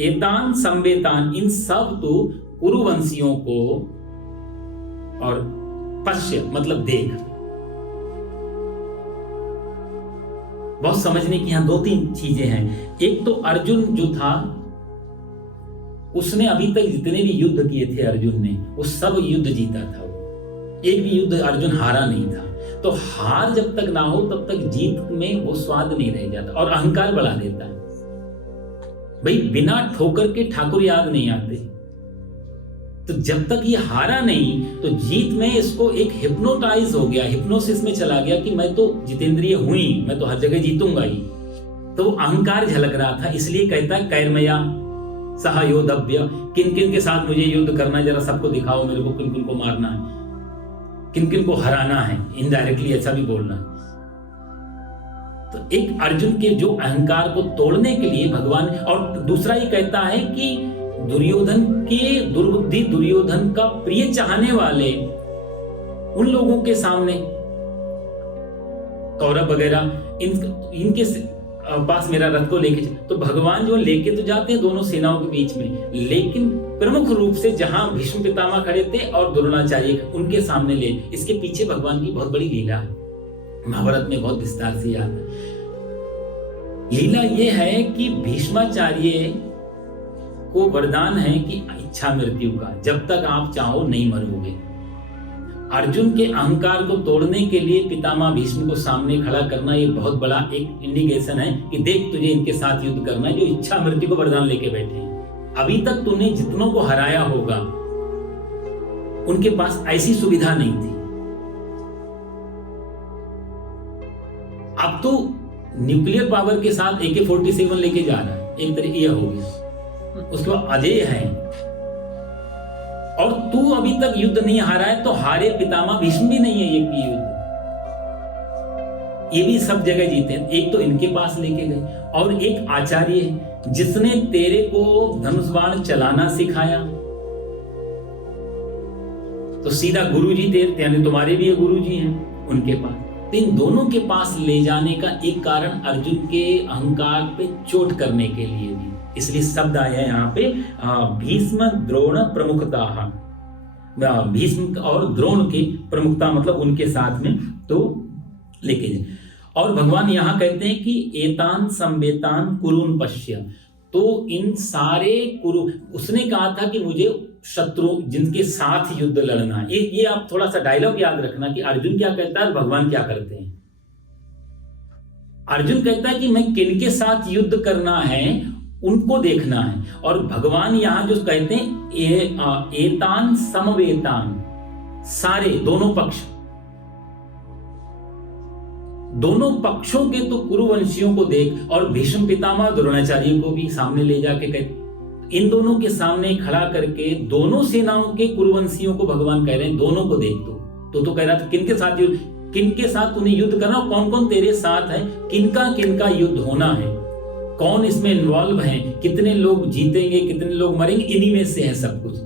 एतान संवेतान, इन सब तो कुरुवंशियों को, और पश्य मतलब देख। बहुत समझने की यहाँ 2-3 चीजें हैं। एक तो अर्जुन जो था उसने अभी तक जितने भी युद्ध किए थे अर्जुन ने, वो सब युद्ध जीता था। वो एक भी युद्ध अर्जुन हारा नहीं था। तो हार जब तक ना हो तब तक जीत में वो स्वाद नहीं रह जाता, और अहंकार बढ़ा देता है। भाई बिना ठोकर के ठाकुर याद नहीं आते। तो जब तक ये हारा नहीं, तो जीत में इसको एक हिप्नोटाइज हो गया, हिप्नोसिस में चला गया कि मैं तो जितेंद्रिय हुई, मैं तो हर जगह जीतूंगा ही। तो अहंकार झलक रहा था, इसलिए कहता है कैर्मया सह योद्धव्य, किन किन के साथ मुझे युद्ध करना है, जरा सबको दिखाओ मेरे को, किन किन को मारना है, किन किन को हराना है। इनडायरेक्टली ऐसा भी बोलना है। तो एक अर्जुन के जो अहंकार को तोड़ने के लिए भगवान, और दूसरा ये कहता है कि दुर्योधन के दुर्बुद्धि, दुर्योधन का प्रिय चाहने वाले उन लोगों के सामने, कौरव वगैरह, इनके पास मेरा रथ को लेके, तो भगवान जो लेके तो जाते हैं दोनों सेनाओं के बीच में, लेकिन प्रमुख रूप से जहां भीष्म पितामह खड़े थे और द्रोणाचार्य, उनके सामने ले। इसके पीछे भगवान की बहुत बड़ी लीला है, महाभारत में बहुत विस्तार से याद है। लीला यह है कि भीष्माचार्य को वरदान है कि इच्छा मृत्यु का, जब तक आप चाहो नहीं मरोगे। अर्जुन के अहंकार को तोड़ने के लिए पितामह भीष्म को सामने खड़ा करना, ये बहुत बड़ा एक इंडिकेशन है कि देख तुझे इनके साथ युद्ध करना है जो इच्छा मृत्यु को वरदान लेके बैठे हैं। अभी तक तूने जितनों को हराया होगा उनके पास ऐसी सुविधा नहीं थी। अब तो न्यूक्लियर पावर के साथ AK-47 लेके जा रहा है, एक तरह यह हो गया। उसके बाद अजय है, और तू अभी तक युद्ध नहीं हारा है, तो हारे पितामह भीष्म भी नहीं है ये कि युद्ध, ये भी सब जगह जीते। एक तो इनके पास लेके गए, और एक आचार्य है जिसने तेरे को धनुष बाण चलाना सिखाया। तो सीधा गुरुजी तेरे, यानी तुम्हारे भी गुरुजी हैं उनके पास। तो इन दोनों के पास ले जाने का एक कारण अर्जुन के अहंकार पे चोट करने के लिए भी, इसलिए शब्द आया है यहाँ पे भीष्म द्रोण प्रमुखता, भीष्म और द्रोण की प्रमुखता, मतलब उनके साथ में तो लेके जाए। और भगवान यहाँ कहते हैं कि एतान संवेतान कुरुन पश्य, तो इन सारे कुरु, उसने कहा था कि मुझे शत्रु जिनके साथ युद्ध लड़ना है। ये आप थोड़ा सा डायलॉग याद रखना कि अर्जुन क्या कहता है और भगवान क्या करते हैं। अर्जुन कहता है कि मैं किनके साथ युद्ध करना है उनको देखना है, और भगवान यहां जो कहते हैं एतान समवेतान, सारे दोनों पक्ष, दोनों पक्षों के तो कुरुवंशियों को देख, और भीष्म पितामह द्रोणाचार्य को भी सामने ले जाके कहते, इन दोनों के सामने खड़ा करके दोनों सेनाओं के कुरुवंशियों को भगवान कह रहे हैं दोनों को देख। तो कह रहा था किनके साथ तूने युद्ध करना, कौन कौन तेरे साथ है, किनका युद्ध होना है, कौन इसमें इन्वॉल्व है, कितने लोग जीतेंगे, कितने लोग मरेंगे, इन्हीं में से है सब कुछ,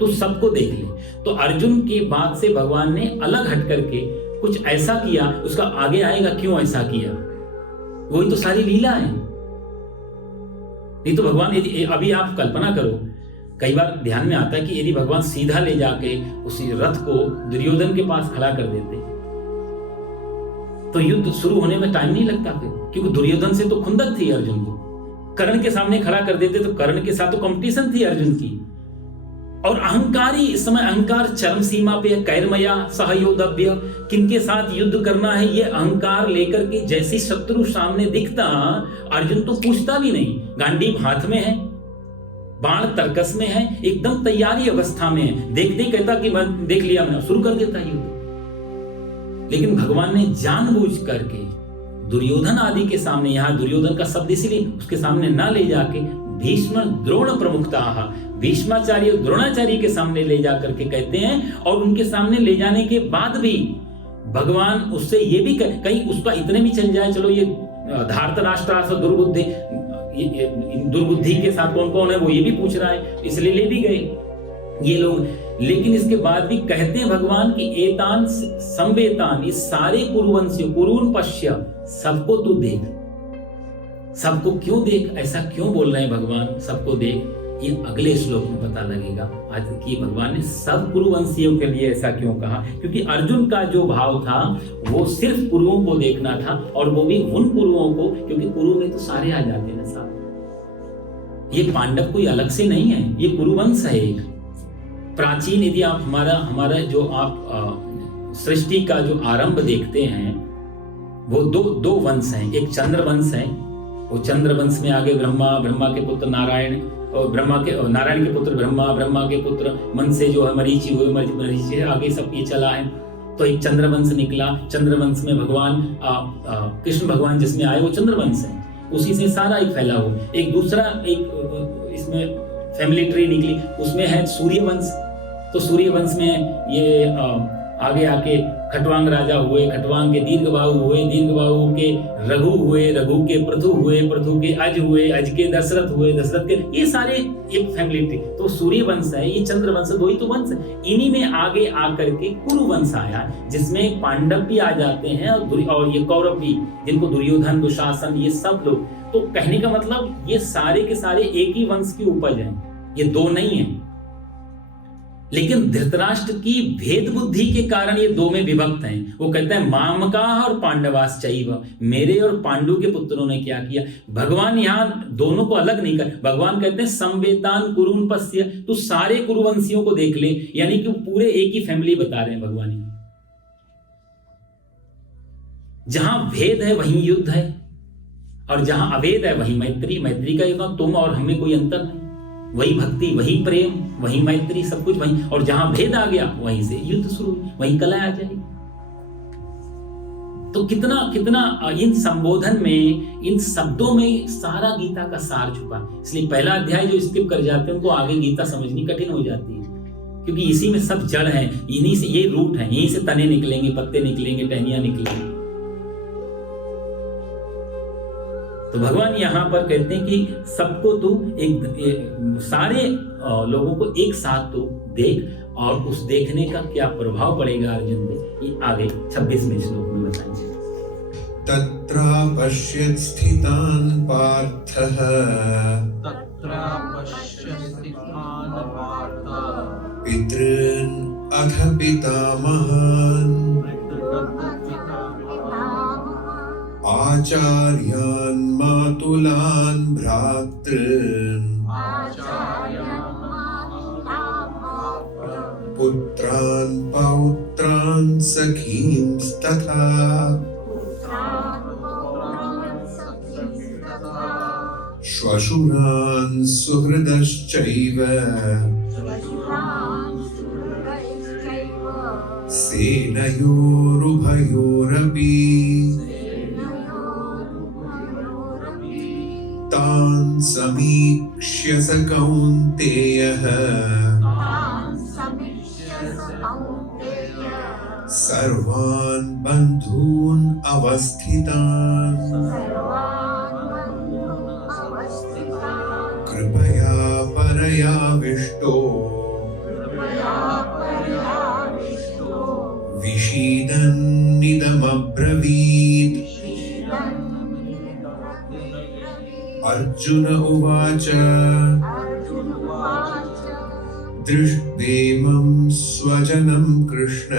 तो सबको देख ले। तो अर्जुन की बात से भगवान ने अलग हट करके कुछ ऐसा किया, उसका आगे आएगा क्यों ऐसा किया, वही तो सारी लीला है। नहीं तो भगवान, यदि अभी आप कल्पना करो, कई बार ध्यान में आता है कि यदि भगवान सीधा ले जाके उसी रथ को दुर्योधन के पास खड़ा कर देते तो युद्ध शुरू होने में टाइम नहीं लगता फिर, क्योंकि दुर्योधन से तो खुंदक थी अर्जुन को। कर्ण के सामने खड़ा कर देते तो कर्ण के साथ तो कंपटीशन थी अर्जुन की। और अहंकारी, इस समय अहंकार चरम सीमा पे है। कैर्मया सहयोद्धव्य, किनके साथ युद्ध करना है, ये अहंकार लेकर के जैसी शत्रु सामने दिखता, अर्जुन तो पूछता भी नहीं, गांडीव हाथ में है, बाण तर्कस में है, एकदम तैयारी अवस्था में है, देखते ही कहता कि मैं देख लिया, मैंने शुरू कर देता युद्ध। लेकिन भगवान ने जानबूझ करके दुर्योधन आदि के सामने, यहां दुर्योधन का शब्द इसलिए उसके सामने ना ले जाके भीष्म द्रोण प्रमुखता, भीष्माचार्य द्रोणाचार्य के सामने ले जाकर के कहते हैं। और उनके सामने ले जाने के बाद भी भगवान उससे ये भी कहीं उसका इतने भी चल जाए, चलो ये धार्तराष्ट्र दुर्बुद्धि के साथ कौन कौन है वो ये भी पूछ रहा है, इसलिए ले भी गए ये लोग। लेकिन इसके बाद भी कहते हैं भगवान की एतान संवेतान, इस सारे कुरुवंशियों, कुरुन पश्य, सबको तू देख। सबको क्यों देख, ऐसा क्यों बोल रहे हैं भगवान सबको देख, ये अगले श्लोक में पता लगेगा आज कि भगवान ने सब कुरुवंशियों के लिए ऐसा क्यों कहा। क्योंकि अर्जुन का जो भाव था वो सिर्फ कुरुओं को देखना था, और वो भी उन कुरुओं को, क्योंकि कुरु में तो सारे आ जाते हैं ना साथ। ये पांडव कोई अलग से नहीं है, ये कुरुवंश है एक प्राचीन। यदि आप हमारा जो आप सृष्टि का जो आरंभ देखते हैं, वो दो वंश हैं। एक चंद्र वंश है, वो चंद्र वंश में आगे ब्रह्मा के पुत्र नारायण, और नारायण के पुत्र ब्रह्मा के पुत्र मन से जो है मरीचि हुए, मरीचि आगे सब ये चला है। तो एक चंद्रवंश निकला, चंद्रवंश में भगवान कृष्ण भगवान जिसमें आए वो चंद्रवंश है, उसी से सारा एक फैला हुआ। एक दूसरा एक इसमें फैमिली ट्री निकली, उसमें है सूर्यवंश। तो सूर्यवंश में ये आगे आके खटवांग राजा हुए, खटवांग के दीर्घबाहु हुए, दीर्घबाहु के रघु हुए, रघु के पृथु हुए, पृथु के अज हुए, अज के दशरथ हुए, दशरथ के, ये सारे एक फैमिली ट्री। तो सूर्य वंश है, ये चंद्र वंश, दो ही तो वंश है। इन्हीं में आगे आकर के कुरु वंश आया, जिसमें पांडव भी आ जाते हैं और ये कौरव भी, जिनको दुर्योधन, दुशासन, ये सब लोग। तो कहने का मतलब ये सारे के सारे एक ही वंश की उपज है, ये दो नहीं है। लेकिन धृतराष्ट्र की भेद बुद्धि के कारण ये दो में विभक्त हैं। वो कहते हैं मामका और पांडवाश्चैव, मेरे और पांडु के पुत्रों ने क्या किया। भगवान यहाँ दोनों को अलग नहीं कर, भगवान कहते हैं संवेतान कुरुन पश्य, तो सारे कुरुवंशियों को देख ले, यानी कि पूरे एक ही फैमिली बता रहे हैं भगवान यहाँ। जहां भेद है वहीं युद्ध है, और जहां अभेद है वहीं मैत्री। मैत्री का युद्ध, तुम और हमें कोई अंतर नहीं, वही भक्ति, वही प्रेम, वही मैत्री, सब कुछ वहीं। और जहां भेद आ गया वहीं से युद्ध शुरू, वहीं कलह आ जाएगी। तो कितना इन संबोधन में, इन शब्दों में सारा गीता का सार छुपा। इसलिए पहला अध्याय जो स्किप कर जाते हैं उनको आगे गीता समझनी कठिन हो जाती है, क्योंकि इसी में सब जड़ है, इन्हीं से ये रूट है, यहीं से तने निकलेंगे, पत्ते निकलेंगे, टहनियां निकलेंगी। तो भगवान यहाँ पर कहते हैं कि सबको तू एक सारे लोगों को एक साथ तू देख, और उस देखने का क्या प्रभाव पड़ेगा अर्जुन पे, ये आगे 26वें श्लोक में बताएंगे। तत्रा पश्यत् स्थितान् पार्थः पितॄन् अथ पितामहान् आचार्यान् मातुलान् भ्रातॄन् पुत्रान् पौत्रान् सखींस्तथा श्वशुरान् सुहृदश्चैव सेनयोरुभयोरपि तान् समीक्ष्य स कौन्तेयः सर्वान् बन्धून् अवस्थितान् कृपया परयाविष्टो विषीदन्निदमब्रवीत्। अर्जुन उवाच दृष्ट्वेमं स्वजनं कृष्ण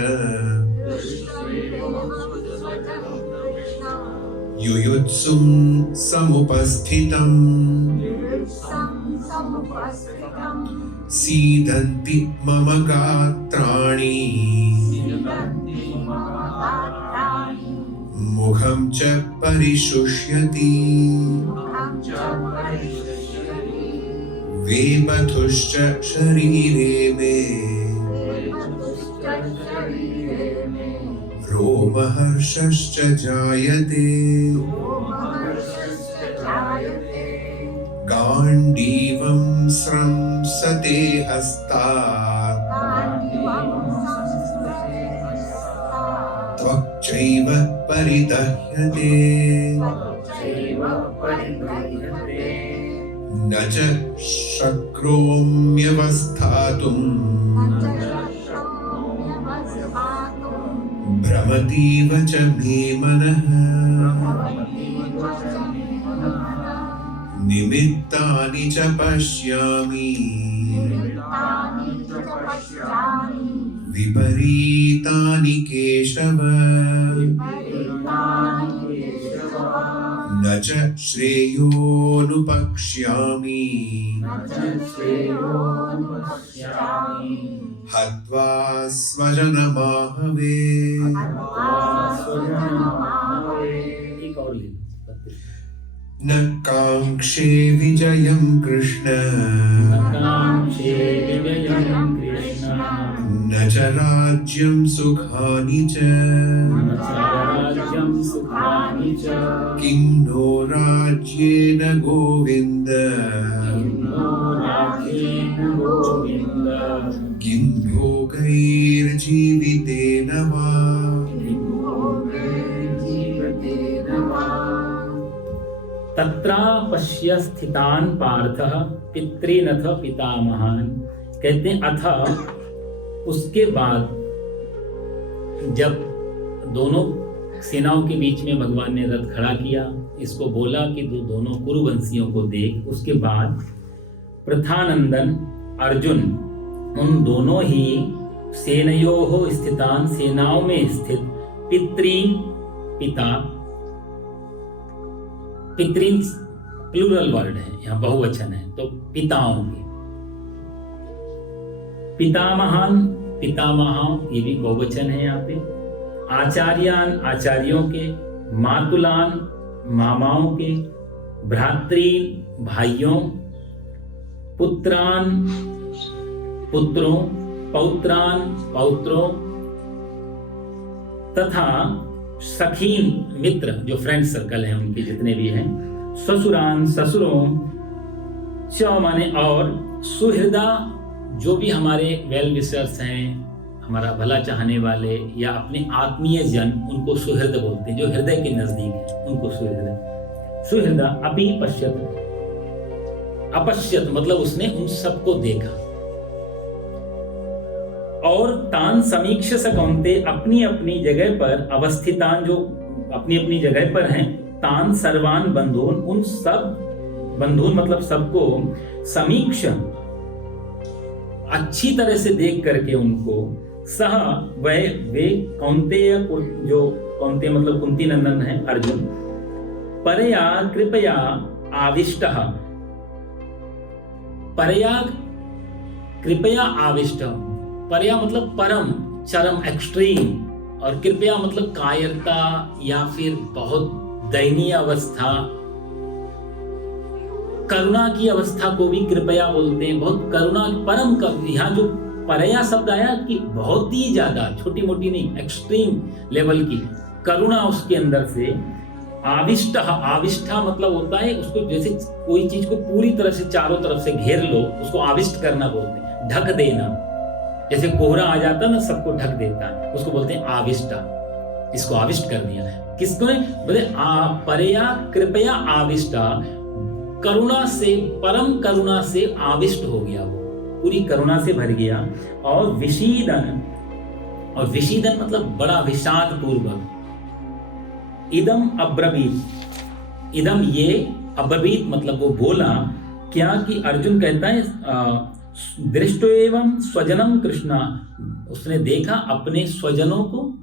युयुत्सुं समुपस्थितम् सीदन्ति मम गात्राणि मुखं च परिशुष्यति वेपथुश्च शरीरे मे रोमहर्षश्च जायते गाण्डीवं स्रंसते हस्तात् त्वक्चैव परिदह्यते न च शक्नोम्यवस्थातुम् भ्रमतीव च मे मनः निमित्तानि च पश्यामि विपरीतानि केशव न च श्रेयो श्रेयोनुपक्ष्यामि हत्वा स्वजनमाहवे एक और ले लो। न काङ्क्षे विजयं कृष्ण कांक्षे विजयं कृष्ण न च राज्यं सुखानि च राज्यं सुखानि च किं नो राज्येन गोविन्द नो राज्येन गोविन्द किं भोगैर्जीवितेन वा तत्रा पश्य स्थितान पार्थः पितृनथ पितामहान। कहते हैं अथ उसके बाद जब दोनों सेनाओं के बीच में भगवान ने रथ खड़ा किया, इसको बोला कि तू दोनों कुरुवंशियों को देख। उसके बाद प्रथानंदन अर्जुन उन दोनों ही सेनयोः स्थितान सेनाओं में स्थित पितृन पिता, पितृन प्लूरल वर्ड है, यहाँ बहुवचन है, तो पिताओं के पितामहान पितामहाओं ये भी बहुवचन है यहाँ पे। आचार्यान आचार्यों के, मातुलान मामाओं के, भ्रातृन भाइयों, पुत्रान पुत्रों, पौत्रान पौत्रों, तथा सखीन मित्र जो फ्रेंड सर्कल है उनके जितने भी हैं, ससुरान ससुरों, च माने और, सुहृदा जो भी हमारे वेल विशर्स हैं, हमारा भला चाहने वाले या अपने आत्मीय जन, उनको सुहृद बोलते हैं, जो हृदय के नजदीक है उनको सुहृद। सुहृदा अपि पश्यत, अपश्यत मतलब उसने उन सबको देखा। और तान समीक्ष सकौंते अपनी अपनी जगह पर अवस्थितान जो अपनी अपनी जगह पर हैं, तान सर्वान बंधून उन सब बंधून मतलब सबको, समीक्ष अच्छी तरह से देख करके उनको, सह वह वे कौंतेय जो कौंतेय मतलब कुंती नंदन है अर्जुन, परया कृपया आविष्टः, परया कृपया आविष्टः, परया मतलब परम चरम एक्सट्रीम, और कृपया मतलब कायरता या फिर बहुत दयनीय अवस्था, करुणा की अवस्था को भी कृपया बोलते हैं। बहुत करुणा परम यहाँ जो परया शब्द आया कि बहुत ही ज्यादा, छोटी मोटी नहीं, एक्सट्रीम लेवल की करुणा उसके अंदर से। आविष्टा, आविष्टा मतलब होता है उसको जैसे कोई चीज को पूरी तरह से चारों तरफ से घेर लो, उसको आविष्ट करना बोलते हैं, ढक देना। जैसे कोहरा आ जाता है ना, सबको ढक देता है, उसको बोलते हैं आविष्टा। इसको आविष्ट कर दिया किसको ने बोले परया कृपया आविष्टा, करुणा से, परम करुणा से आविष्ट हो गया, वो पूरी करुणा से भर गया। और विषीदन, और विषीदन मतलब बड़ा विषाद पूर्वक। इदम अब्रवीत, इदम ये, अब्रवीत मतलब वो बोला क्या कि अर्जुन कहता है दृष्टो एवं स्वजनम कृष्णा, उसने देखा अपने स्वजनों को,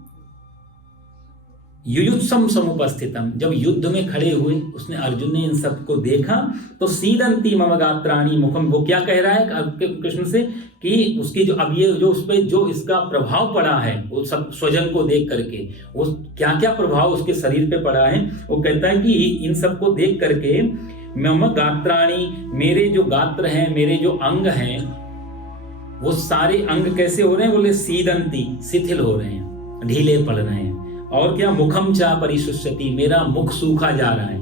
युयुत्सम समुपस्थितम, जब युद्ध में खड़े हुए उसने अर्जुन ने इन सबको देखा तो सीदंती मम गात्राणि मुखम, वो क्या कह रहा है कृष्ण से कि उसकी जो अब ये जो उस पर जो इसका प्रभाव पड़ा है, वो सब स्वजन को देख करके वो क्या क्या प्रभाव उसके शरीर पे पड़ा है, वो कहता है कि इन सबको देख करके मम गात्राणि, मेरे जो गात्र हैं, मेरे जो अंग हैं, वो सारे अंग कैसे हो रहे हैं, बोले सीदंती, शिथिल हो रहे हैं, ढीले पड़ रहे हैं। और क्या, मुखम चा परिशुष्यति, मेरा मुख सूखा जा रहा है।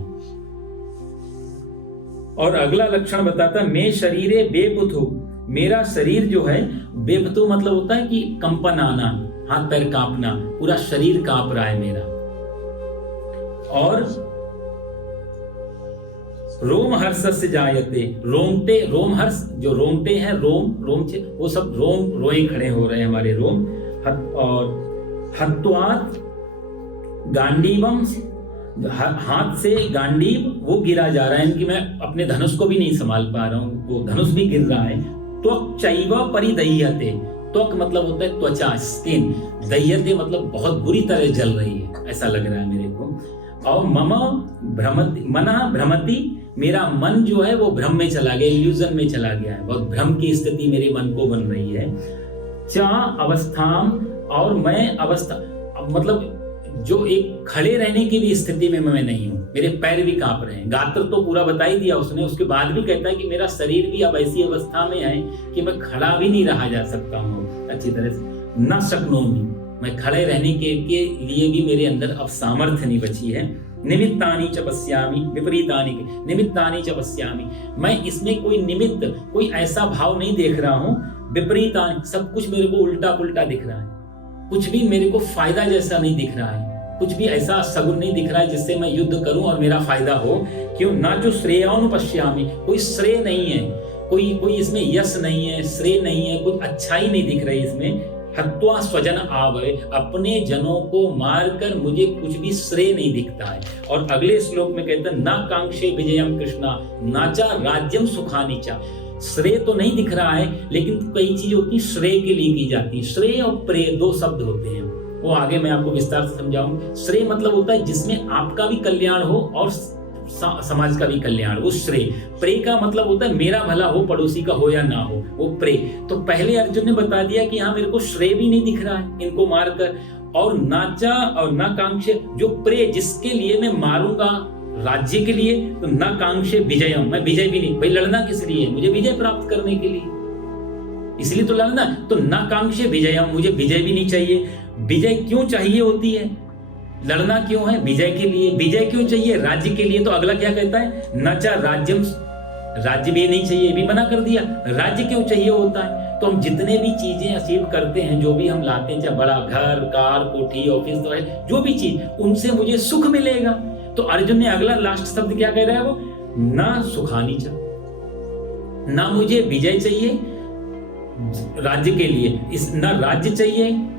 और अगला लक्षण बताता मैं शरीरे बेपुथु, मेरा शरीर जो है, बेपुथु मतलब होता है कि कंपन आना, हाथ पैर कांपना, पूरा शरीर कांप रहा है मेरा। और रोम हर्ष से जायते, रोमटे, रोम हर्ष जो रोमटे हैं, रोम वो सब रोम रोए खड़े हो रहे हैं हमारे रोम। और हत्वात गांडीवम, हाथ से गांडीव वो गिरा जा रहा है, इनकी मैं अपने धनुष को भी नहीं संभाल पा रहा हूँ, वो धनुष भी गिर रहा है। त्वक चैव परिदह्यते, त्वक मतलब होता है त्वचा, स्किन, दह्यते मतलब बहुत बुरी तरह जल रही है, ऐसा लग रहा है मेरे को। और मम भ्रमति मनः भ्रमति, मेरा मन जो है वो भ्रम में चला गया, इल्यूजन में चला गया है, बहुत भ्रम की स्थिति मेरे मन को बन रही है। चा अवस्थाम, और मैं अवस्था मतलब जो एक खड़े रहने की भी स्थिति में मैं नहीं हूँ, मेरे पैर भी कांप रहे हैं। गात्र तो पूरा बता ही दिया उसने, उसके बाद भी कहता है कि मेरा शरीर भी अब ऐसी अवस्था में है कि मैं खड़ा भी नहीं रहा जा सकता हूँ अच्छी तरह से, न शक्नोमी, मैं खड़े रहने के लिए भी मेरे अंदर अब सामर्थ्य नहीं बची है। निमित्तानि च पश्यामि विपरीतानि, निमित्तानि च पश्यामि, मैं इसमें कोई निमित्त, कोई ऐसा भाव नहीं देख रहा हूँ। विपरीतानि, सब कुछ मेरे को उल्टा पुल्टा दिख रहा है, कुछ भी मेरे को फायदा जैसा नहीं दिख रहा है, कुछ भी ऐसा सगुन नहीं दिख रहा है जिससे मैं युद्ध करूं और मेरा फायदा हो। क्यों? ना जो श्रेयानुपश्यामि, कोई श्रेय नहीं है, कोई इसमें यश नहीं है, श्रेय नहीं है, कुछ अच्छाई नहीं दिख रही इसमें। हत्वा स्वजन आवय, अपने जनों को मारकर मुझे कुछ भी श्रेय नहीं दिखता है। और अगले श्लोक में कहता है ना कांक्षे विजयम कृष्णा नाचा राज्यम सुखानी चा, श्रेय तो नहीं दिख रहा है, लेकिन कई चीजें होती श्रेय के लिए की जाती है। श्रेय और प्रेय दो शब्द होते हैं, वो आगे मैं आपको विस्तार से समझाऊंगा। श्रेय मतलब होता है जिसमें आपका भी कल्याण हो और समाज का भी कल्याण, वो श्रेय। प्रेय का मतलब होता है मेरा भला हो, पड़ोसी का हो या ना हो, वो प्रेय। तो पहले अर्जुन ने बता दिया कि हाँ मेरे को श्रेय भी नहीं दिख रहा है इनको मारकर, और नाचा और ना कांक्षे, जो प्रेय जिसके लिए मैं मारूंगा राज्य के लिए, तो न कांक्षे विजयम, मैं विजय भी नहीं, भाई लड़ना किस लिए? मुझे विजय प्राप्त करने के लिए, इसलिए तो लड़ना। तो न कांक्षे विजयम, मुझे विजय भी नहीं चाहिए। विजय क्यों चाहिए होती है? लड़ना क्यों है? विजय के लिए। विजय क्यों चाहिए? राज्य के लिए। तो अगला क्या कहता है? न चा राज्यम, राज्य भी नहीं चाहिए, भी मना कर दिया। राज्य क्यों चाहिए होता है? तो हम जितने भी चीजें अचीव करते हैं, जो भी हम लाते हैं, चाहे बड़ा घर, कार, कोठी, ऑफिस, तो है जो भी चीज, उनसे मुझे सुख मिलेगा। तो अर्जुन ने अगला लास्ट शब्द क्या कह रहा है? वो ना सुखानी चा, ना मुझे विजय चाहिए राज्य के लिए, इस ना राज्य चाहिए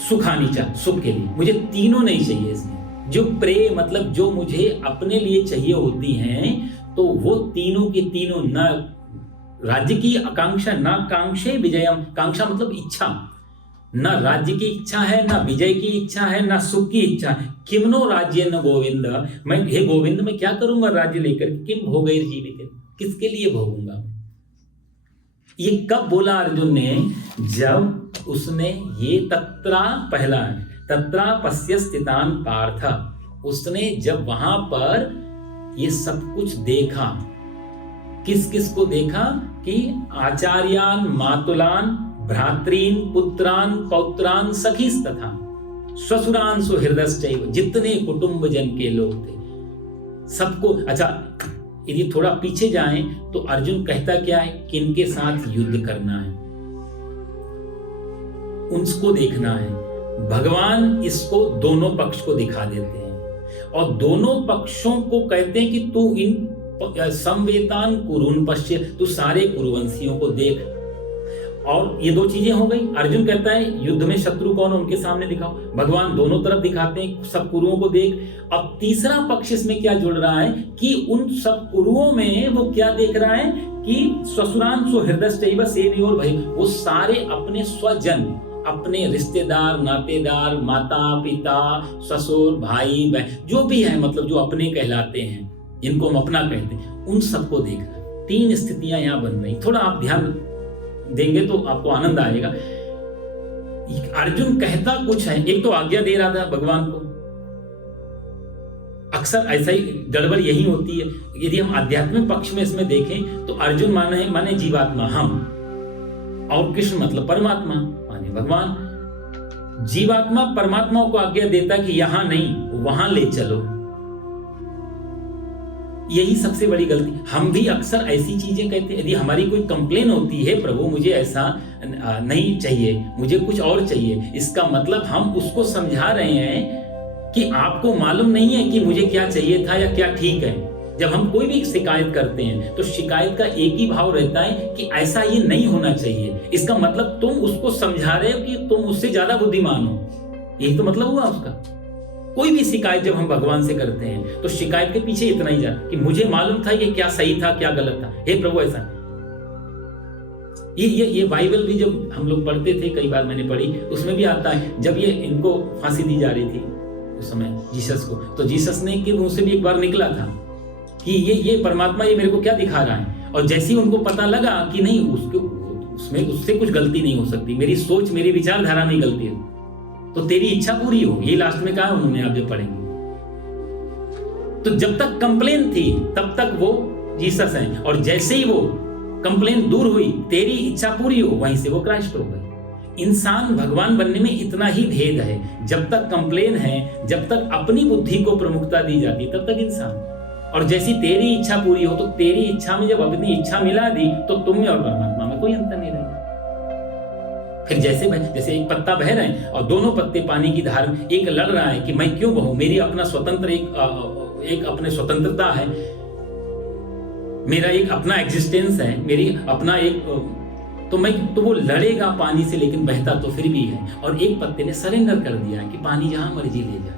सुखानी चा, सुख के लिए, मुझे तीनों नहीं चाहिए इसमें। जो प्रेय मतलब जो मुझे अपने लिए चाहिए होती हैं, तो वो तीनों के तीनों, ना राज्य की आकांक्षा, ना कांक्षे विजयम, कांक्षा मतलब इच्छा, ना राज्य की इच्छा है, ना विजय की इच्छा है, ना सुख की इच्छा है। किमनो राज्य न गोविंद, मैं हे गोविंद मैं क्या करूंगा राज्य लेकर? किम भोगैर जीवित, किसके लिए भोगूंगा? ये कब बोला अर्जुन ने? जब उसने ये तत्रा, पहला है तत्रा पश्य स्थितान पार्थ, उसने जब वहां पर ये सब कुछ देखा। किस किस को देखा? कि आचार्यान मातुलान भ्रातरीन पुत्रान पौत्रान सखीस तथा स्वसुरान सुहृदश्चैव, जितने कुटुंब जन के लोग थे सबको। अच्छा, यदि थोड़ा पीछे जाएं तो अर्जुन कहता क्या है? किनके साथ युद्ध करना है, उनको देखना है। भगवान इसको दोनों पक्ष को दिखा देते हैं और दोनों पक्षों को कहते हैं कि तू इन संवेतान कुरुन पश्य, तू सारे कुरुवंशियों को देख। और ये दो चीजें हो गई। अर्जुन कहता है युद्ध में शत्रु कौन, उनके सामने दिखाओ। भगवान दोनों तरफ दिखाते हैं, सब कुरुओं को देख। अब तीसरा पक्ष इसमें क्या जुड़ रहा है कि उन सब कुरुओं में वो क्या देख रहा है कि स्वसुरान सुहृदश्चैव सेनयोर भय, वो सारे अपने स्वजन, अपने रिश्तेदार, नातेदार, माता पिता, ससुर, भाई बहन, जो भी है, मतलब जो अपने कहलाते हैं, जिनको हम अपना कहते हैं, उन सबको देख रहा है। तीन स्थितियां यहां बन रही। थोड़ा आप ध्यान देंगे तो आपको आनंद आएगा। अर्जुन कहता कुछ है, एक तो आज्ञा दे रहा था भगवान को। अक्सर ऐसा ही गड़बड़ यही होती है। यदि हम आध्यात्मिक पक्ष में इसमें देखें तो अर्जुन माने जीवात्मा हम, और कृष्ण मतलब परमात्मा माने भगवान। जीवात्मा परमात्मा को आज्ञा देता कि यहां नहीं वहां ले चलो। यही सबसे बड़ी गलती। हम भी अक्सर ऐसी चीजें कहते हैं। यदि हमारी कोई कंप्लेन होती है, प्रभु मुझे ऐसा नहीं चाहिए, मुझे कुछ और चाहिए, इसका मतलब हम उसको समझा रहे हैं कि आपको मालूम नहीं है कि मुझे क्या चाहिए था या क्या ठीक है। जब हम कोई भी शिकायत करते हैं तो शिकायत का एक ही भाव रहता है कि ऐसा ये नहीं होना चाहिए। इसका मतलब तुम उसको समझा रहे हो कि तुम उससे ज्यादा बुद्धिमान हो, यही तो मतलब हुआ उसका। कोई भी शिकायत जब हम भगवान से करते हैं तो शिकायत के पीछे इतना ही जाता कि मुझे मालूम था कि क्या सही था क्या गलत था, हे प्रभु ऐसा। ये बाइबल भी जब हम लोग पढ़ते थे, कई बार मैंने पढ़ी, उसमें भी आता है जब ये इनको फांसी दी जा रही थी, उस समय जीसस को, तो जीसस ने कि उनसे भी एक बार निकला था कि ये परमात्मा ये मेरे को क्या दिखा रहा है। और जैसे ही उनको पता लगा कि नहीं उसमें उससे कुछ गलती नहीं हो सकती, मेरी सोच मेरी विचारधारा में गलती है, तो तेरी इच्छा पूरी हो, ये लास्ट में कहा उन्होंने, आप जब पढ़ेंगे। तो जब तक कंप्लेन थी तब तक वो जीसस हैं, और जैसे ही वो कंप्लेन दूर हुई, तेरी इच्छा पूरी हो, वहीं से वो क्राइस्ट हो गए। इंसान भगवान बनने में इतना ही भेद है, जब तक कंप्लेन है, जब तक अपनी बुद्धि को प्रमुखता दी जाती तब तक इंसान, और जैसी तेरी इच्छा पूरी हो, तो तेरी इच्छा में जब अपनी इच्छा मिला दी तो तुम में और परमात्मा में कोई अंतर नहीं रहेगा। फिर जैसे एक पत्ता बह रहे हैं और दोनों पत्ते पानी की धार में, एक लड़ रहा है कि मैं क्यों बहूं, मेरी अपना स्वतंत्र एक अपने स्वतंत्रता है, मेरा एक अपना एग्जिस्टेंस है, मेरी अपना एक, तो वो लड़ेगा पानी से, लेकिन बहता तो फिर भी है। और एक पत्ते ने सरेंडर कर दिया कि पानी जहां मर्जी ले जाए,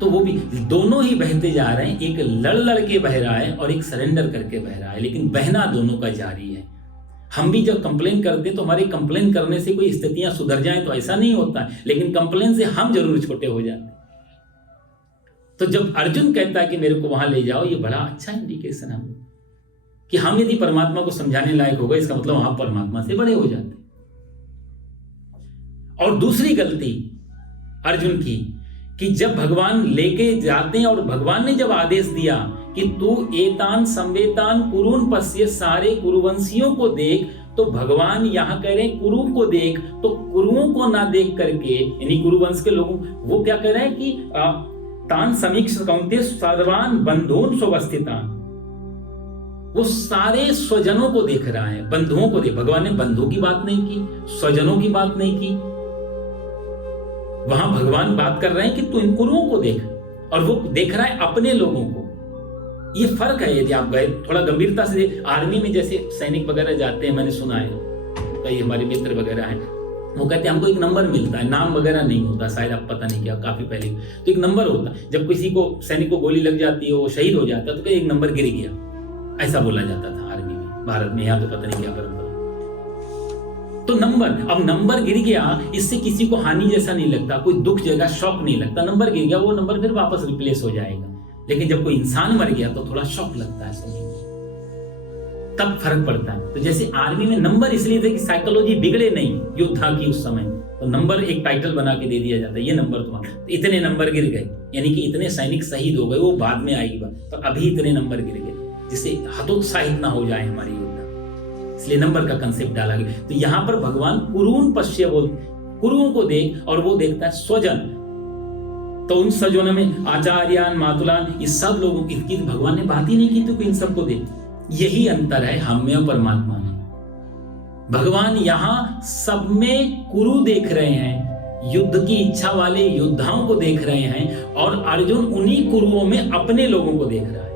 तो वो भी, दोनों ही बहते जा रहे हैं, एक लड़ के बह रहा है और एक सरेंडर करके बह रहा है, लेकिन बहना दोनों का जारी है। हम भी जब कंप्लेन करते हैं तो हमारे कंप्लेन करने से कोई स्थितियां सुधर जाएं तो ऐसा नहीं होता है, लेकिन कंप्लेन से हम जरूर छोटे हो जाते हैं। तो जब अर्जुन कहता है कि मेरे को वहां ले जाओ, ये बड़ा अच्छा इंडिकेशन है कि हम यदि परमात्मा को समझाने लायक होगा, इसका मतलब हम परमात्मा से बड़े हो जाते। और दूसरी गलती अर्जुन की कि जब भगवान लेके जाते हैं और भगवान ने जब आदेश दिया कि तू एतान संवेतान कुरुन पश्य, सारे कुरुवंशियों को देख, तो भगवान यहां कह रहे हैं कुरु को देख, तो कुरुओं को ना देख करके, यानी कुरुवंश के लोगों, वो क्या कह रहे हैं कि तान समीक्ष कौंते सर्वान बंधून स्वस्थितान, वो सारे स्वजनों को देख रहा है, बंधुओं को देख। भगवान ने बंधुओं की बात नहीं की, स्वजनों की बात नहीं की, वहां भगवान बात कर रहे हैं कि तू इन कुरुओं को देख, और वो देख रहा है अपने लोगों को। ये फर्क है। यदि आप गए थोड़ा गंभीरता से, आर्मी में जैसे सैनिक वगैरह जाते हैं, मैंने सुना है, कई हमारे मित्र वगैरह हैं, वो कहते हैं हमको एक नंबर मिलता है, नाम वगैरह नहीं होता, शायद आप पता नहीं क्या, काफी पहले तो एक नंबर होता है, जब किसी को सैनिक को गोली लग जाती है, वो शहीद हो जाता है, तो एक नंबर गिर गया, ऐसा बोला जाता था आर्मी में। भारत में यहाँ तो पता नहीं क्या परंपरा। तो नंबर, अब नंबर गिर गया, इससे किसी को हानि जैसा नहीं लगता, कोई दुख जगह शॉक नहीं लगता, नंबर गिर गया, वो नंबर फिर वापस रिप्लेस हो जाएगा। लेकिन जब कोई इंसान मर गया तो थोड़ा शॉक लगता है, समझिए, तब फर्क पड़ता है। तो जैसे आर्मी में नंबर इसलिए थे कि साइकोलॉजी बिगड़े नहीं योद्धा की उस समय, तो नंबर एक टाइटल बना के दे दिया जाता है, ये नंबर तुम्हारा, तो इतने नंबर गिर गए, यानी कि इतने सैनिक शहीद हो गए, वो बाद में आएगी बात, तो अभी इतने नंबर गिर गए, जिससे हतोत्साहित ना हो जाए हमारी योद्धा, इसलिए नंबर का कंसेप्ट डाला गया। तो यहाँ पर भगवान कुरुन पश्य बोल, कुरुओं को देख, और वो देखता है स्वजन, तो उन स्वजनों में आचार्यान मातुलान, इस सब लोगों की भगवान ने बात ही नहीं की, तो इन सबको देख। यही अंतर है हम में और परमात्मा में। भगवान यहाँ सब में कुरु देख रहे हैं, युद्ध की इच्छा वाले योद्धाओं को देख रहे हैं, और अर्जुन उन्हीं कुरुओं में अपने लोगों को देख रहा है।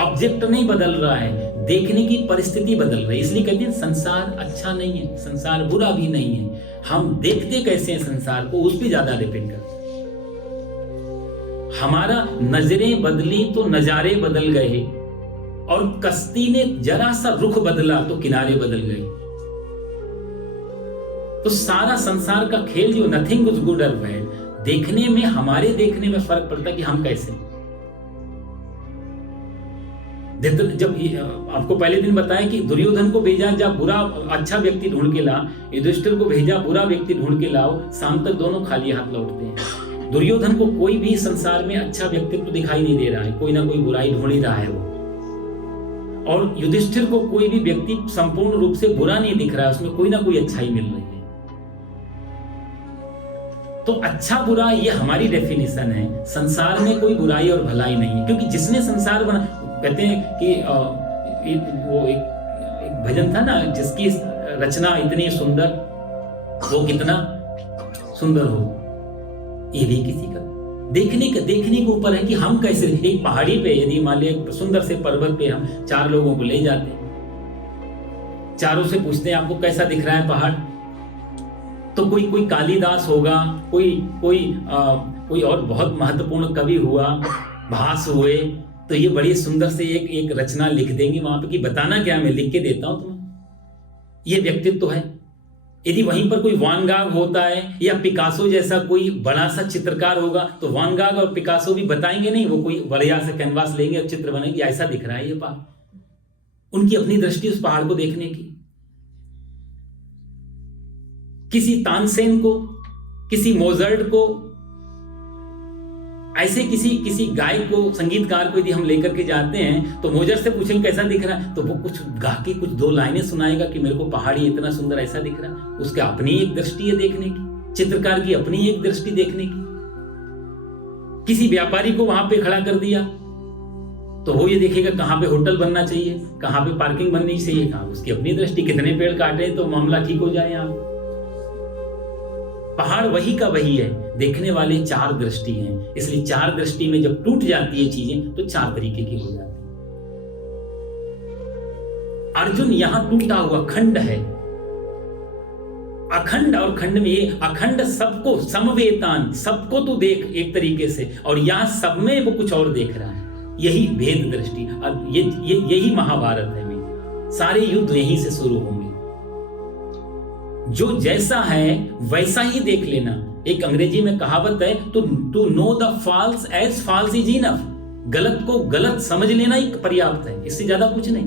ऑब्जेक्ट नहीं बदल रहा है, देखने की परिस्थिति बदल रही है। इसलिए कहते हैं संसार अच्छा नहीं है, संसार बुरा भी नहीं है, हम देखते कैसे हैं संसार को, उस पर ज्यादा डिपेंड करता है। हमारा नजरें बदली तो नजारे बदल गए, और कश्ती ने जरा सा रुख बदला तो किनारे बदल गए। तो सारा संसार का खेल जो नथिंग इज गुड और बैड, देखने में, हमारे देखने में फर्क पड़ता है कि हम कैसे। जब आपको पहले दिन बताया कि दुर्योधन को भेजा, जब बुरा अच्छा व्यक्ति ढूंढ के ला, युधिष्ठिर को भेजा बुरा व्यक्ति ढूंढ के लाओ, शाम तक दोनों खाली हाथ लौटते हैं। दुर्योधन को कोई भी संसार में अच्छा व्यक्तित्व दिखाई नहीं दे रहा है, कोई ना कोई बुराई ढूंढ ही रहा है वो। और युधिष्ठिर को कोई भी व्यक्ति संपूर्ण रूप से बुरा नहीं दिख रहा है, उसमें कोई ना कोई अच्छाई मिल रही है। तो अच्छा बुरा ये हमारी डेफिनेशन है, संसार में कोई बुराई और भलाई नहीं है, क्योंकि जिसने संसार बना, कहते हैं कि वो एक भजन था ना, जिसकी रचना इतनी सुंदर, वो कितना सुंदर हो। ये भी किसी का देखने के ऊपर है कि हम कैसे। एक पहाड़ी पे यदि मान लिया सुंदर से पर्वत पे हम 4 लोगों को ले जाते हैं, चारों से पूछते हैं आपको कैसा दिख रहा है पहाड़, तो कोई कालिदास होगा, कोई और बहुत महत्वपूर्ण कवि हुआ, भास हुए, तो ये बड़ी सुंदर से एक रचना लिख देंगे वहां पे कि बताना क्या, मैं लिख के देता हूं तुम्हें, ये व्यक्तित्व है। यदि वहीं पर कोई वान गाग होता है या पिकासो जैसा कोई बड़ा सा चित्रकार होगा तो वान गाग और पिकासो भी बताएंगे नहीं, वो कोई बढ़िया से कैनवास लेंगे और चित्र बनाएंगे, ऐसा दिख रहा है ये पहाड़। उनकी अपनी दृष्टि उस पहाड़ को देखने की। किसी तानसेन को, किसी मोजर्ट को, ऐसे किसी गायक को, संगीतकार को यदि हम लेकर के जाते हैं तो मोजर्ट से पूछेंगे कैसा दिख रहा है, तो वो कुछ गा के कुछ 2 लाइनें सुनाएगा कि मेरे को पहाड़ी इतना सुंदर ऐसा दिख रहा है। उसके अपनी एक दृष्टि है देखने की, चित्रकार की अपनी एक दृष्टि देखने की। किसी व्यापारी को वहां पे खड़ा कर दिया तो वो ये देखेगा कहाँ पे होटल बनना चाहिए, कहाँ पे पार्किंग बननी चाहिए, कहाँ, उसकी अपनी दृष्टि, कितने पेड़ काटे तो मामला ठीक हो जाए। यहाँ पहाड़ वही का वही है, देखने वाले 4 दृष्टि हैं, इसलिए 4 दृष्टि में जब टूट जाती है चीजें तो 4 तरीके की हो जाती है। अर्जुन यहां टूटा हुआ खंड है, अखंड, और खंड में ये अखंड सबको समवेतान, सबको तू देख एक तरीके से, और यहां सब में वो कुछ और देख रहा है। यही भेद दृष्टि, और यही महाभारत है में सारे युद्ध यहीं से शुरू होंगे। जो जैसा है वैसा ही देख लेना। एक अंग्रेजी में कहावत है, to know the false as false is enough. गलत को गलत समझ लेना ही पर्याप्त है, इससे ज्यादा कुछ नहीं।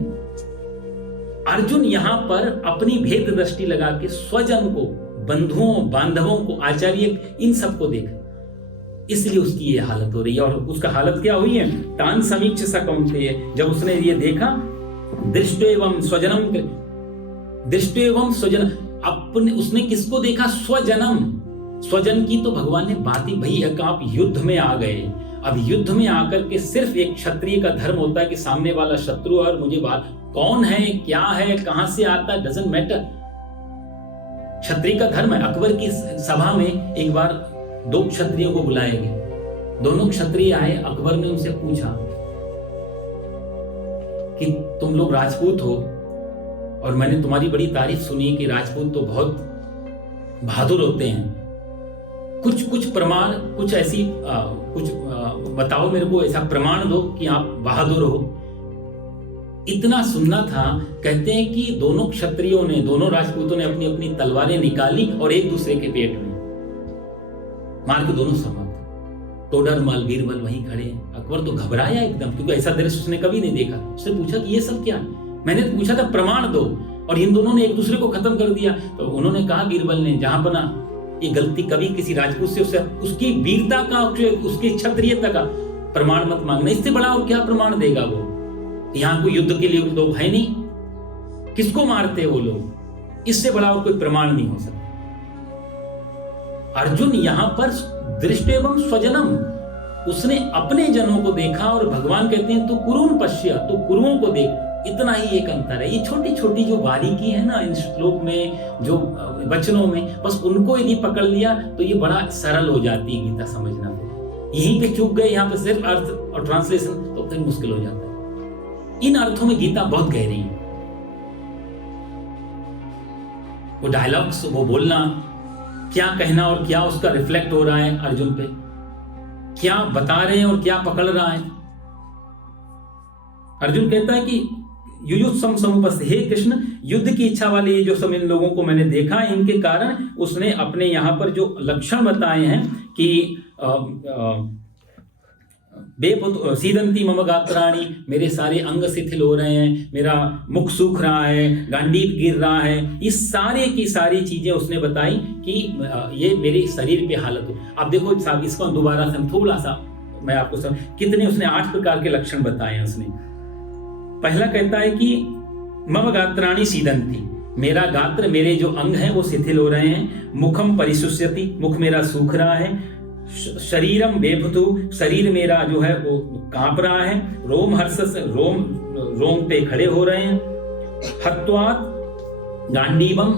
अर्जुन यहां पर अपनी भेद दृष्टि लगा के स्वजन को, बंधुओं बांधवों को, आचार्य, इन सबको देखा, इसलिए उसकी ये हालत हो रही है। और उसका हालत क्या हुई है? तान समीक्ष स कौन्तेय, जब उसने ये देखा, दृष्टेवं स्वजनम, दृष्टेवं स्वजन, अपने, उसने किसको देखा? स्वजनम। स्वजन की तो भगवान ने बात ही, भाई आप युद्ध में आ गए। अब युद्ध में आकर के सिर्फ एक क्षत्रिय का धर्म होता है कि सामने वाला शत्रु है और मुझे बात, कौन है, क्या है, कहां से आता है, डजंट मैटर। क्षत्रिय का धर्म है। अकबर की सभा में एक बार 2 क्षत्रियों को बुलाया गया। दोनों क्षत्रिय आए। अकबर ने उनसे पूछा कि तुम लोग राजपूत हो और मैंने तुम्हारी बड़ी तारीफ सुनी कि राजपूत तो बहुत बहादुर होते हैं, कुछ प्रमाण, कुछ ऐसी बताओ मेरे को, ऐसा प्रमाण दो कि आप बहादुर हो। इतना सुनना था। कहते हैं कि दोनों क्षत्रियों ने, दोनों राजपूतों ने अपनी अपनी तलवारें निकाली और एक दूसरे के पेट में मार के दोनों समाप्त। तोडरमल, बीरबल वहीं खड़े हैं। अकबर तो घबराया एकदम, क्योंकि ऐसा दृश्य उसने कभी नहीं देखा। उसने पूछा कि ये सब क्या है? मैंने पूछा था प्रमाण दो, और इन दोनों ने एक दूसरे को खत्म कर दिया। तो उन्होंने कहा, बीरबल ने, जहां बना ये गलती कभी किसी राजपूत से उसकी वीरता का, उसकी क्षत्रियता का प्रमाण मत मांगना। इससे बड़ा और क्या प्रमाण देगा वो? यहाँ कोई युद्ध के लिए लोग है नहीं, किसको मारते वो लोग? इससे बड़ा और कोई प्रमाण नहीं हो सकता। अर्जुन यहां पर दृष्टेवं स्वजनम, उसने अपने जनों को देखा, और भगवान कहते हैं तू कुरुन पश्य, तू कुरुओं को देख। इतना ही एक अंतर है। ये छोटी छोटी जो बारीकी है ना इन श्लोक में, जो वचनों में, बस उनको यदि पकड़ लिया तो ये बड़ा सरल हो जाती है गीता समझना। यहीं पे चूक गए, यहाँ पे सिर्फ अर्थ और ट्रांसलेशन, तो फिर मुश्किल हो जाता है। इन अर्थों में गीता बहुत गहरी है। वो डायलॉग्स, वो बोलना, क्या कहना और क्या उसका रिफ्लेक्ट हो रहा है अर्जुन पे, क्या बता रहे हैं और क्या पकड़ रहा है। अर्जुन कहता है कि युयुत्सम समुपस्थित, हे कृष्ण, युद्ध की इच्छा वाले ये जो सब इन लोगों को मैंने देखा, इनके कारण उसने अपने यहाँ पर जो लक्षण बताए हैं कि सीदंती मम गात्राणि, मेरे सारे अंग शिथिल हो रहे हैं, मेरा मुख सूख रहा है, गांडीव गिर रहा है, इस सारे की सारी चीजें उसने बताई कि ये मेरे शरीर पे हालत हो। अब देखो साहब, इसको दोबारा से थोड़ा सा मैं आपको कितने, उसने 8 प्रकार के लक्षण बताए हैं उसने। पहला कहता है कि मम गात्राणि सीदंती, मेरा गात्र, मेरे जो अंग हैं वो शिथिल हो रहे हैं। मुखम परिशुष्यति, मुख मेरा सूख रहा है। शरीरम बेभुतु, शरीर मेरा जो है वो कांप रहा है। रोम हर्षस, रोम पे खड़े हो रहे हैं। हत्वात् गांडीवम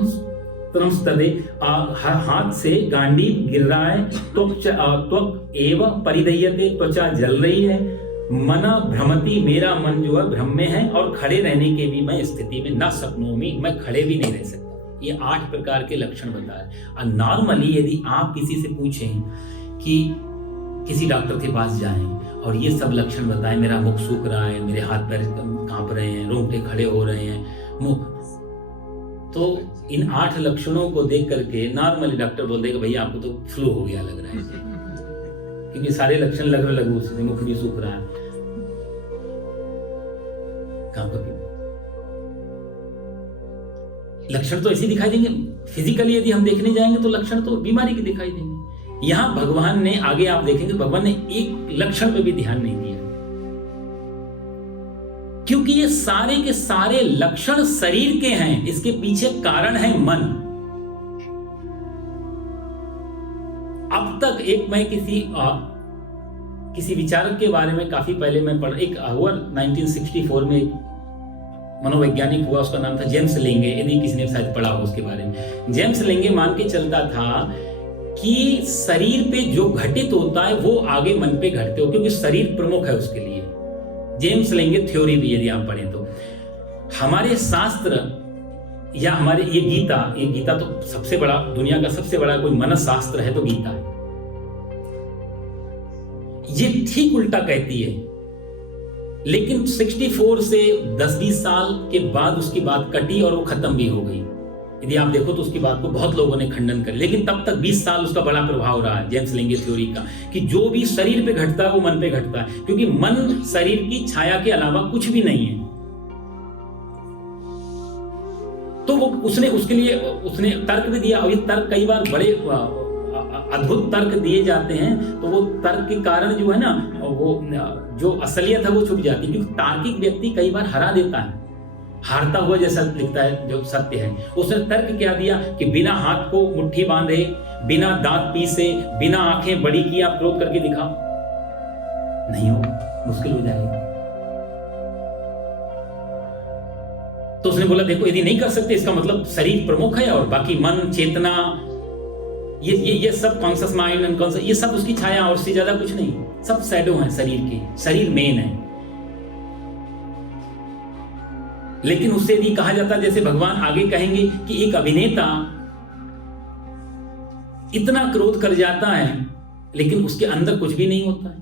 त्रंस्तदे, हाथ से गांडीव गिर रहा है। त्वक एव परिदह्यते, त्वचा जल रही है। मना भ्रमति, मेरा मन जो है भ्रम में है, और खड़े रहने के भी मैं स्थिति में न शक्नोमि, मैं खड़े भी नहीं रह सकता। ये 8 प्रकार के लक्षण बताए। और नॉर्मली यदि आप किसी से पूछें कि किसी डॉक्टर के पास जाएं और ये सब लक्षण बताएं, मेरा मुख सूख रहा है, मेरे हाथ पैर कांप रहे हैं, रोंगटे खड़े हो रहे हैं, तो इन 8 लक्षणों को देख करके नॉर्मली डॉक्टर बोल देगा भैया आपको तो फ्लू हो गया लग रहा है, क्योंकि सारे लक्षण लगे उससे, मुख भी सूख रहा है, काम का लक्षण तो ऐसे दिखाई देंगे। फिजिकली यदि हम देखने जाएंगे तो लक्षण तो बीमारी के दिखाई देंगे। यहां भगवान ने, आगे आप देखेंगे भगवान ने एक लक्षण पे भी ध्यान नहीं दिया, क्योंकि ये सारे के सारे लक्षण शरीर के हैं, इसके पीछे कारण है मन। अब तक एक मैं किसी विचारक के बारे में काफी पहले मैं पढ़, एक हुआ 1964 में एक मनोवैज्ञानिक हुआ, उसका नाम था जेम्स लेंगे, यदि किसी ने शायद पढ़ा हो उसके बारे में। जेम्स लेंगे मान के चलता था कि शरीर पे जो घटित होता है वो आगे मन पे घटते हो, क्योंकि शरीर प्रमुख है उसके लिए। जेम्स लेंगे थ्योरी भी यदि आप पढ़ें तो हमारे शास्त्र या हमारे ये गीता तो सबसे बड़ा, दुनिया का सबसे बड़ा कोई मनशास्त्र है तो गीता है। ये ठीक उल्टा कहती है, लेकिन 64 से 10-20 साल के बाद उसकी बात कटी और वो खत्म भी हो गई। यदि आप देखो तो उसकी बात को बहुत लोगों ने खंडन कर, लेकिन तब तक 20 साल उसका बड़ा प्रभाव रहा है जेम्स लेंगे थ्योरी का, कि जो भी शरीर पे घटता है वो मन पे घटता है, क्योंकि मन शरीर की छाया के अलावा कुछ भी नहीं है। तो वो उसके लिए उसने तर्क भी दिया, और ये तर्क कई बार बड़े अद्भुत तर्क दिए जाते हैं, तो वो तर्क के कारण जो है ना, वो जो असलियत है वो छुप जाती है, क्योंकि तार्किक व्यक्ति कई बार हरा देता है, हारता हुआ जैसा लिखता है जो सत्य है। उसने तर्क क्या दिया कि बिना हाथ को मुट्ठी बांधे, बिना दांत पीसे, बिना आंखें बड़ी किए आप क्रोध करके दिखाओ, नहीं हो, मुश्किल हो जाएगा। तो उसने बोला देखो यदि नहीं कर सकते इसका मतलब शरीर प्रमुख है और बाकी मन, चेतना, ये सब कॉन्शियस माइंड, अनकॉन्शियस, ये सब उसकी छाया और उससे ज्यादा कुछ नहीं, सब शैडो हैं शरीर के, शरीर मेन है। लेकिन उससे यदि कहा जाता, जैसे भगवान आगे कहेंगे कि एक अभिनेता इतना क्रोध कर जाता है लेकिन उसके अंदर कुछ भी नहीं होता है।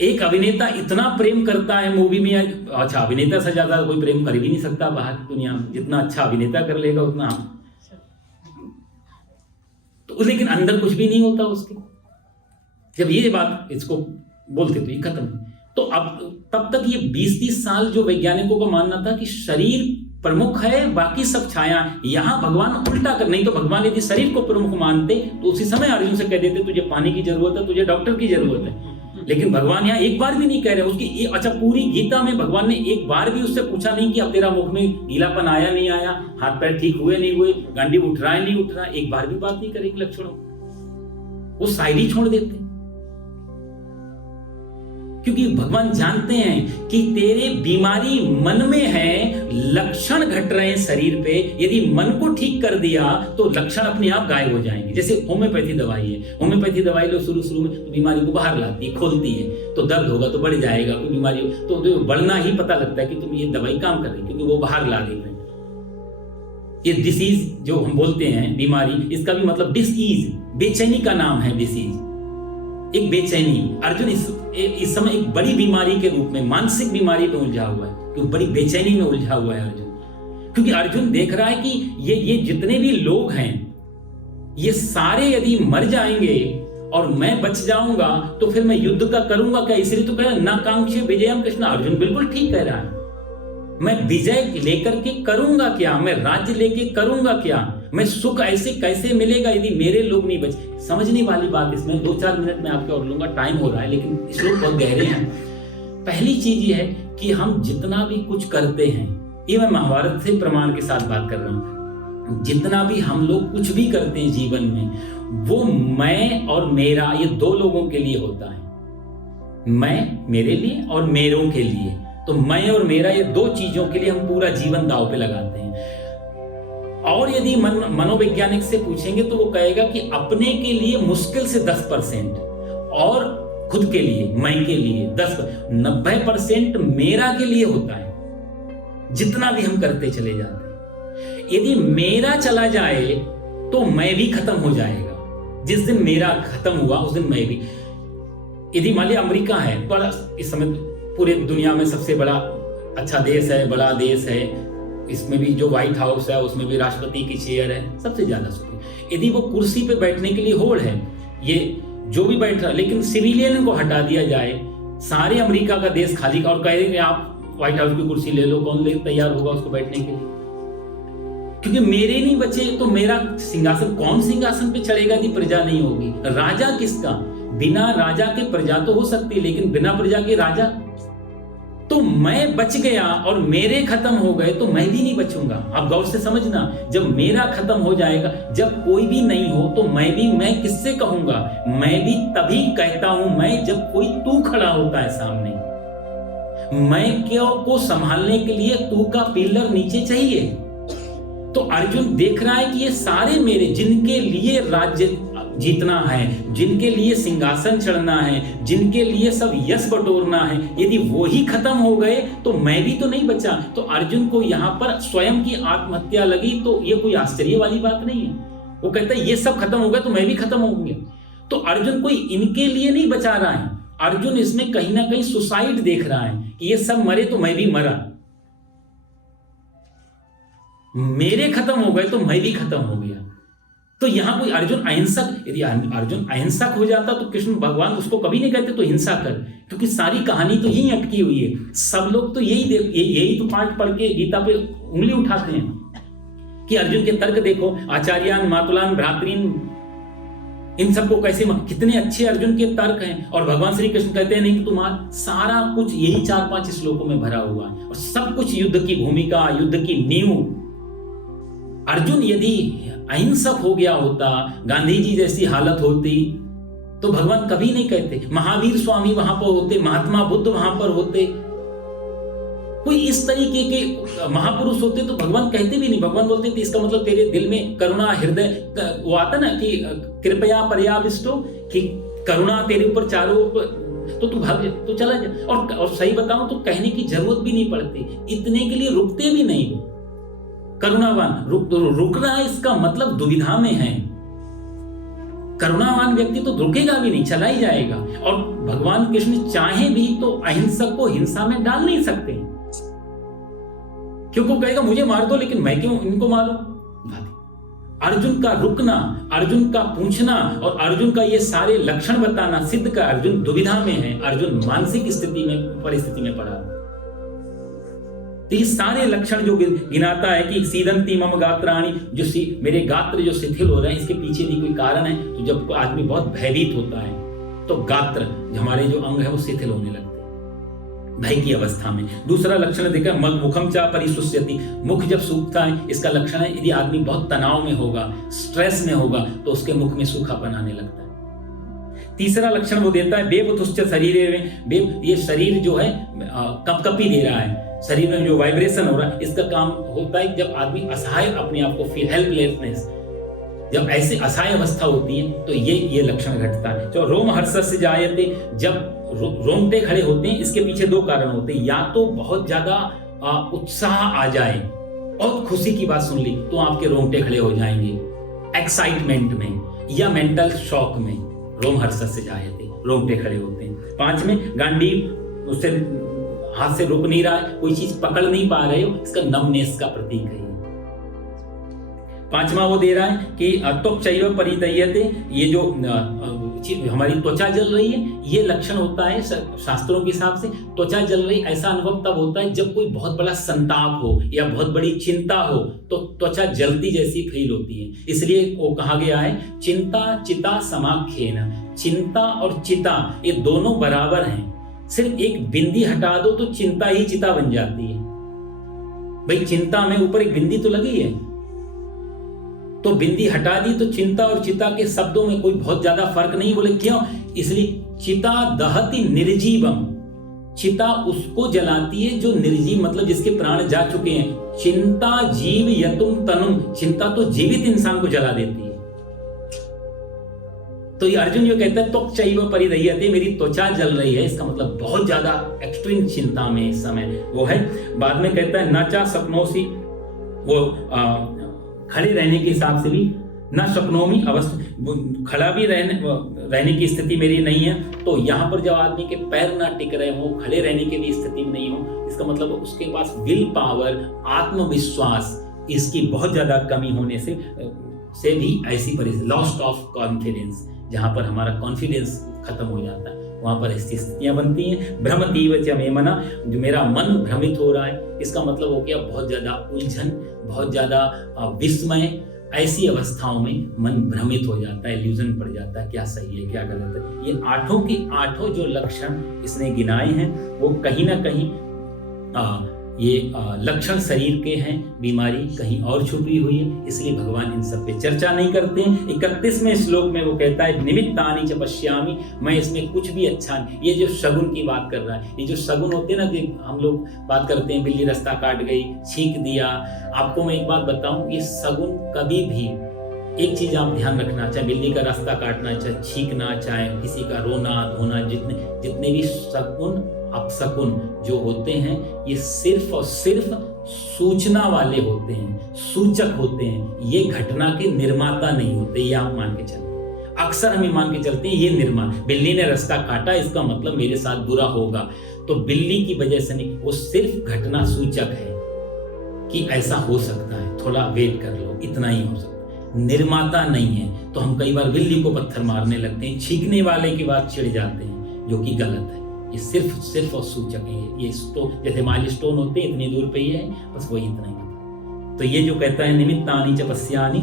एक अभिनेता इतना प्रेम करता है मूवी में, अच्छा अभिनेता से ज्यादा कोई प्रेम कर भी नहीं सकता बाहर की दुनिया में, जितना अच्छा अभिनेता कर लेगा उतना, तो लेकिन अंदर कुछ भी नहीं होता उसके। जब ये बात इसको बोलते तो ये खत्म। तो अब तब तक ये 20-30 साल जो वैज्ञानिकों का मानना था कि शरीर प्रमुख है, बाकी सब छाया, यहां भगवान उल्टा कर, नहीं तो भगवान यदि शरीर को प्रमुख मानते तो उसी समय अर्जुन से कह देते तुझे पानी की जरूरत है, तुझे डॉक्टर की जरूरत है। लेकिन भगवान यहाँ एक बार भी नहीं कह रहे उसकी। अच्छा, पूरी गीता में भगवान ने एक बार भी उससे पूछा नहीं कि अब तेरा मुख में गीलापन आया नहीं आया, हाथ पैर ठीक हुए नहीं हुए, गांडी उठ रहा है नहीं उठ रहा, एक बार भी बात नहीं करेगी लक्षणों, वो साइड ही छोड़ देते, क्योंकि भगवान जानते हैं कि तेरे बीमारी मन में है, लक्षण घट रहे हैं शरीर पे, यदि मन को ठीक कर दिया तो लक्षण अपने आप गायब हो जाएंगे। जैसे होम्योपैथी दवाई है, होम्योपैथी दवाई लो शुरू में तो बीमारी को बाहर लाती है, खोलती है, तो दर्द होगा तो बढ़ जाएगा, कोई बीमारी हो तो बढ़ना ही पता लगता है कि तुम ये दवाई काम कर रही, क्योंकि वो बाहर ला रही है। ये डिसीज जो हम बोलते हैं बीमारी, इसका भी मतलब डिसईज, बेचैनी का नाम है डिसीज, एक बेचैनी। अर्जुन इस समय एक बड़ी बीमारी के रूप में, मानसिक बीमारी में उलझा हुआ है, क्योंकि बड़ी बेचैनी में उलझा हुआ है अर्जुन, क्योंकि अर्जुन देख रहा है कि ये जितने भी लोग हैं ये सारे यदि मर जाएंगे और मैं बच जाऊंगा तो फिर मैं युद्ध का करूंगा क्या? इसलिए तो कह रहा है नाकांक्षी विजयम कृष्ण। अर्जुन बिल्कुल ठीक कह रहा है, मैं विजय लेकर के करूंगा क्या, मैं राज्य लेके करूंगा क्या, मैं सुख ऐसे कैसे मिलेगा यदि मेरे लोग नहीं बचे। समझने वाली बात इसमें 2-4 मिनट में आपके और लूंगा, टाइम हो रहा है, लेकिन श्लोक बहुत गहरे हैं। पहली चीज ये है कि हम जितना भी कुछ करते हैं, ये मैं महाभारत से प्रमाण के साथ बात कर रहा हूं, जितना भी हम लोग कुछ भी करते हैं जीवन में, वो मैं और मेरा, ये 2 लोगों के लिए होता है, मैं मेरे लिए और मेरों के लिए। तो मैं और मेरा, ये 2 चीजों के लिए हम पूरा जीवन दांव पे लगाते हैं। और यदि मनोवैज्ञानिक से पूछेंगे तो वो कहेगा कि अपने के लिए मुश्किल से 10% और खुद के लिए, मैं के लिए 90% मेरा के लिए होता है। जितना भी हम करते चले जाते हैं, यदि मेरा चला जाए तो मैं भी खत्म हो जाएगा। जिस दिन मेरा खत्म हुआ उस दिन मैं भी। यदि मान लिया अमेरिका है, बड़ा इस समय पूरे दुनिया में सबसे बड़ा अच्छा देश है, बड़ा देश है, इसमें भी जो व्हाइट हाउस है उसमें भी राष्ट्रपति की चेयर है, सबसे ज्यादा सुपीरियर। यदि वो कुर्सी पे बैठने के लिए होड़ है, ये जो भी बैठ रहा, लेकिन सिविलियन को हटा दिया जाए, सारे अमेरिका का देश खाली और कह देंगे आप व्हाइट हाउस की कुर्सी ले लो, कौन ले तैयार होगा उसको बैठने के लिए? क्योंकि मेरे नहीं बचे तो मेरा सिंहासन, कौन सिंहासन पे चढ़ेगा यदि प्रजा नहीं होगी? राजा किसका? बिना राजा के प्रजा तो हो सकती है, लेकिन बिना प्रजा के राजा? तो मैं बच गया और मेरे खत्म हो गए तो मैं भी नहीं बचूंगा। आप गौर से समझना, जब मेरा खत्म हो जाएगा, जब कोई भी नहीं हो तो मैं किससे कहूंगा? मैं भी तभी कहता हूं मैं जब कोई तू खड़ा होता है सामने। मैं क्यों को संभालने के लिए तू का पिलर नीचे चाहिए। तो अर्जुन देख रहा है कि ये सारे मेरे, जिनके लिए राज्य जीतना है, जिनके लिए सिंहासन चढ़ना है, जिनके लिए सब यश बटोरना है, यदि वो ही खत्म हो गए तो मैं भी तो नहीं बचा। तो अर्जुन को यहाँ पर स्वयं की आत्महत्या लगी, तो ये कोई आश्चर्य वाली बात नहीं है। वो कहता है ये सब खत्म हो गए तो मैं भी खत्म हो गया। तो अर्जुन कोई इनके लिए नहीं बचा रहा है, अर्जुन इसमें कहीं ना कहीं सुसाइड देख रहा है कि ये सब मरे तो मैं भी मरा, मेरे खत्म हो गए तो मैं भी खत्म हो गया। तो यहां कोई अर्जुन अहिंसक, यदि अर्जुन अहिंसक हो जाता तो कृष्ण भगवान उसको कभी नहीं कहते तो हिंसा कर, क्योंकि सारी कहानी तो यही अटकी हुई है। सब लोग तो यही तो पाठ पढ़ के गीता पे उंगली उठाते हैं कि अर्जुन के तर्क देखो, आचार्यान मातुलान भ्रातरीन, इन सबको कैसे, कितने अच्छे अर्जुन के तर्क हैं। और भगवान श्री कृष्ण कहते हैं नहीं, तुम्हारा सारा कुछ यही 4-5 श्लोकों में भरा हुआ है, और सब कुछ युद्ध की भूमिका, युद्ध की नींव। अर्जुन यदि अहिंसक हो गया होता, गांधी जी जैसी हालत होती, तो भगवान कभी नहीं कहते। महावीर स्वामी वहां पर होते, महात्मा बुद्ध वहां पर होते, कोई इस तरीके के महापुरुष होते तो भगवान कहते भी नहीं। भगवान बोलते थे इसका मतलब तेरे दिल में करुणा, हृदय, वो आता ना कि कृपया पर्याविष्टो, कि करुणा तेरे ऊपर चारों ऊपर, तो तू भाग जा, तो चला जा। और सही बताऊं तो कहने की जरूरत भी नहीं पड़ती, इतने के लिए रुकते भी नहीं। करुणावान, रुकना इसका मतलब दुविधा में है। करुणावान व्यक्ति तो रुकेगा भी नहीं, चला ही जाएगा। और भगवान कृष्ण चाहे भी तो अहिंसक को हिंसा में डाल नहीं सकते, क्योंकि वो कहेगा मुझे मार दो, लेकिन मैं क्यों इनको मारूं। अर्जुन का रुकना, अर्जुन का पूछना और अर्जुन का ये सारे लक्षण बताना सिद्ध का अर्जुन दुविधा में है, अर्जुन मानसिक स्थिति में, परिस्थिति में पड़ा। तो ये सारे लक्षण जो गिनाता है कि सीदंती मम गात्राणि, जो मेरे गात्र जो शिथिल हो रहे हैं, इसके पीछे भी कोई कारण है। तो जब आदमी बहुत भयभीत होता है तो गात्र, हमारे जो अंग है वो शिथिल होने लगते हैं भय की अवस्था में। दूसरा लक्षण देखा, मुखम चा परिशुष्यति, मुख जब सूखता है, इसका लक्षण है यदि आदमी बहुत तनाव में होगा, स्ट्रेस में होगा, तो उसके मुख में सूखापन आने लगता है। तीसरा लक्षण वो देता है बेबुतुश्च शरीरे में, ये शरीर जो है कपकपी दे रहा है, शरीर में जो वाइब्रेशन हो रहा है, इसका काम होता है जब आदमी असहाय अपने आप को फील, हेल्पलेसनेस, जब ऐसी असहाय अवस्था होती है तो ये लक्षण घटता है। जो रोम हर्षस्य जायते, जब रोंगटे खड़े होते हैं, इसके पीछे 2 कारण होते हैं। या तो बहुत ज्यादा उत्साह आ जाए और खुशी की बात सुन ली तो आपके रोंगटे खड़े हो जाएंगे एक्साइटमेंट में, या मेंटल शॉक में, रोम हर्षस्य जायते, रोंगटे खड़े होते हैं। 5 में गांडीव, उससे हाथ से रुक नहीं रहा है, कोई चीज पकड़ नहीं पा रहे हो, इसका नमनेस का प्रतीक है। 5वां वो दे रहा है कि त्वक्चैव परिदह्यते, ये जो हमारी त्वचा जल रही है, ये लक्षण होता है शास्त्रों के हिसाब से। त्वचा जल रही, ऐसा अनुभव तब होता है जब कोई बहुत बड़ा संताप हो या बहुत बड़ी चिंता हो, तो त्वचा जलती जैसी फील होती है। इसलिए वो कहा गया है चिंता चिता समाख्येन, चिंता और चिता ये दोनों बराबर हैं, सिर्फ एक बिंदी हटा दो तो चिंता ही चिता बन जाती है। भाई चिंता में ऊपर एक बिंदी तो लगी है, तो बिंदी हटा दी तो चिंता और चिता के शब्दों में कोई बहुत ज्यादा फर्क नहीं। बोले क्यों? इसलिए चिता दहति निर्जीवम, चिता उसको जलाती है जो निर्जीव, मतलब जिसके प्राण जा चुके हैं। चिंता जीव यतुम तनुम, चिंता तो जीवित इंसान को जला देती है। तो ये अर्जुन ये कहता है त्वक्चैव परिदह्यते, मेरी त्वचा जल रही है, इसका मतलब बहुत ज्यादा एक्सट्रीम चिंता में इस समय वो है। बाद में कहता है नाचा सपनोसी, वो खड़े रहने के हिसाब से भी न शक्नोमी अवस्था, खड़ा भी रहने की स्थिति मेरी नहीं है। तो यहाँ पर जब आदमी के पैर ना टिक रहे हो, खड़े रहने की भी स्थिति में नहीं हो, इसका मतलब उसके पास विल पावर, आत्मविश्वास, इसकी बहुत ज्यादा कमी होने से भी ऐसी परिस्थिति, लॉस्ट ऑफ कॉन्फिडेंस, जहाँ पर हमारा कॉन्फिडेंस खत्म हो जाता है, वहाँ पर ऐसी स्थितियाँ बनती हैं। भ्रमतीव च मे मना, जो मेरा मन भ्रमित हो रहा है, इसका मतलब हो गया बहुत ज़्यादा उलझन, बहुत ज़्यादा विस्मय। ऐसी अवस्थाओं में मन भ्रमित हो जाता है, इल्यूजन पड़ जाता है, क्या सही है क्या गलत है। ये आठों के आठों जो लक्षण इसने गिनाए हैं वो कहीं ना कहीं ये लक्षण शरीर के हैं, बीमारी कहीं और छुपी हुई है, इसलिए भगवान इन सब पे चर्चा नहीं करते हैं। 31वें श्लोक में वो कहता है निमित्तानि च पश्यामि, मैं इसमें कुछ भी अच्छा नहीं। ये जो शगुन की बात कर रहा है, ये जो शगुन होते हैं ना, कि हम लोग बात करते हैं बिल्ली रास्ता काट गई, छींक दिया। आपको मैं एक बात बताऊं, ये शगुन कभी भी, एक चीज आप ध्यान रखना, चाहे बिल्ली का रास्ता काटना, चाहे छींकना, चाहे किसी का रोना धोना, जितने भी शगुन अपशकुन जो होते हैं, ये सिर्फ और सिर्फ सूचना वाले होते हैं, सूचक होते हैं। ये घटना के निर्माता नहीं होते, ये आप मान के चलते। अक्सर हम मान के चलते हैं ये निर्माता, बिल्ली ने रास्ता काटा इसका मतलब मेरे साथ बुरा होगा, तो बिल्ली की वजह से नहीं, वो सिर्फ घटना सूचक है कि ऐसा हो सकता है, थोड़ा वेट कर लो, इतना ही हो सकता है, निर्माता नहीं है। तो हम कई बार बिल्ली को पत्थर मारने लगते हैं, छींकने वाले की बात चिढ़ जाते हैं, जो कि गलत है। ये सिर्फ और सूचक है। ये स्टोन, जैसे माइलस्टोन होते हैं, इतनी दूर पे ही है, बस वही इतना ही। तो ये जो कहता है निमित्तानि च पश्यामि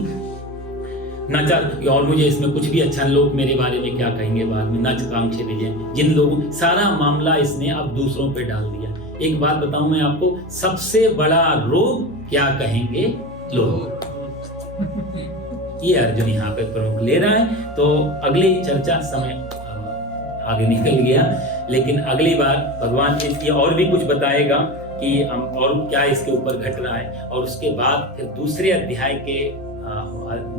न च, और मुझे इसमें कुछ भी अच्छा, लोग मेरे बारे में क्या कहेंगे बाद में, न च कांक्षे विजय, जिन लोगों, सारा मामला इसने अब दूसरों पे डाल दिया। एक बात बताऊं मैं आपको, सबसे बड़ा रोग क्या कहेंगे लोग, ये अर्जुन यहाँ पे प्रमुख ले रहा है। तो अगली चर्चा, समय आगे निकल गया, लेकिन अगली बार भगवान इसकी और भी कुछ बताएगा कि हम और क्या इसके ऊपर घट रहा है। और उसके बाद फिर दूसरे अध्याय के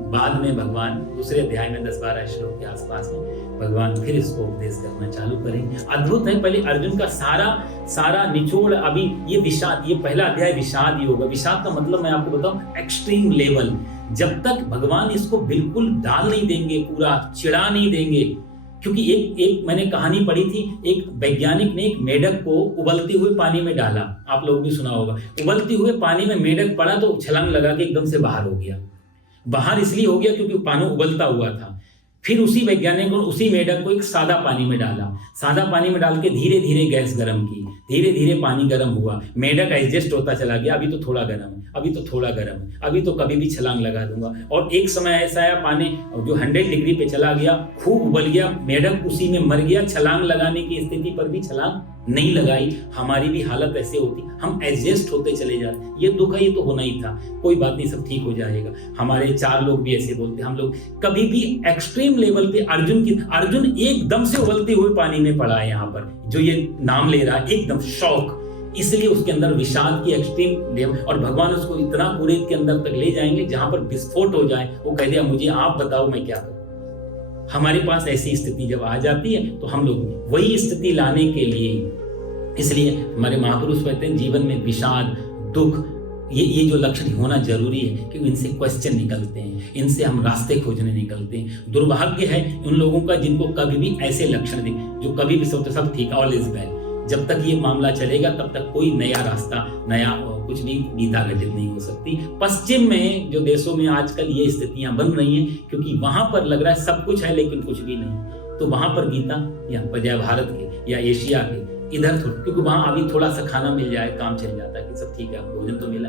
बाद में भगवान, दूसरे अध्याय में 10-12 श्लोक के आसपास में भगवान फिर इसको उपदेश करना चालू करेंगे। अद्भुत है, पहले अर्जुन का सारा निचोड़, अभी ये विषाद, ये पहला अध्याय विषाद ही होगा। विषाद का मतलब मैं आपको बताऊं, एक्सट्रीम लेवल। जब तक भगवान इसको बिल्कुल डाल नहीं देंगे, पूरा चिढ़ा नहीं देंगे, क्योंकि एक मैंने कहानी पढ़ी थी, एक वैज्ञानिक ने एक मेढक को उबलते हुए पानी में डाला, आप लोग भी सुना होगा। उबलते हुए पानी में मेढक पड़ा तो छलांग लगा के एकदम से बाहर हो गया। बाहर इसलिए हो गया क्योंकि पानी उबलता हुआ था। फिर उसी वैज्ञानिक ने उसी मेढक को एक सादा पानी में डाला, सादा पानी में डाल के धीरे धीरे गैस गर्म की, धीरे धीरे पानी गर्म हुआ, मेढक एडजस्ट होता चला गया, अभी तो थोड़ा गर्म है, अभी तो थोड़ा गर्म है, अभी तो कभी भी छलांग लगा दूंगा। और एक समय ऐसा आया, पानी जो 100 डिग्री पे चला गया, खूब उबल गया, मेढक उसी में मर गया। छलांग लगाने की स्थिति पर भी छलांग नहीं लगाई। हमारी भी हालत ऐसे होती, हम एडजस्ट होते चले जाते, ये दुख है, ये तो होना ही था, कोई बात नहीं, सब ठीक हो जाएगा। हमारे 4 लोग भी ऐसे बोलते, हम लोग कभी भी एक्सट्रीम लेवल पे, अर्जुन एकदम से उबलते हुए पानी में पड़ा है, यहाँ पर जो ये नाम ले रहा है, एकदम शॉक, इसलिए उसके अंदर विषाद की एक्सट्रीम लेवल। और भगवान उसको इतना पूरे के अंदर तक ले जाएंगे जहां पर विस्फोट हो जाए, वो कह दिया मुझे आप बताओ मैं क्या करूं। हमारे पास ऐसी स्थिति जब आ जाती है तो हम लोग वही स्थिति लाने के लिए, इसलिए हमारे महापुरुष कहते हैं जीवन में विषाद, दुख, ये जो लक्षण होना जरूरी है, क्योंकि इनसे क्वेश्चन निकलते हैं, इनसे हम रास्ते खोजने निकलते हैं। दुर्भाग्य है उन लोगों का जिनको कभी भी ऐसे लक्षण दिखे, जो कभी भी सोचते सब ठीक, ऑल इज वेल। जब तक ये मामला चलेगा तब तक कोई नया रास्ता, नया कुछ भी गीता घटित नहीं हो सकती। पश्चिम में जो देशों में आजकल ये स्थितियां बन रही हैं, क्योंकि वहां पर लग रहा है सब कुछ है लेकिन कुछ भी नहीं, तो वहां पर गीता या बजाय भारत के या एशिया के इधर थोड़ा, क्योंकि वहां अभी थोड़ा सा खाना मिल जाए काम चल जाता है कि सब ठीक है, भोजन तो मिला।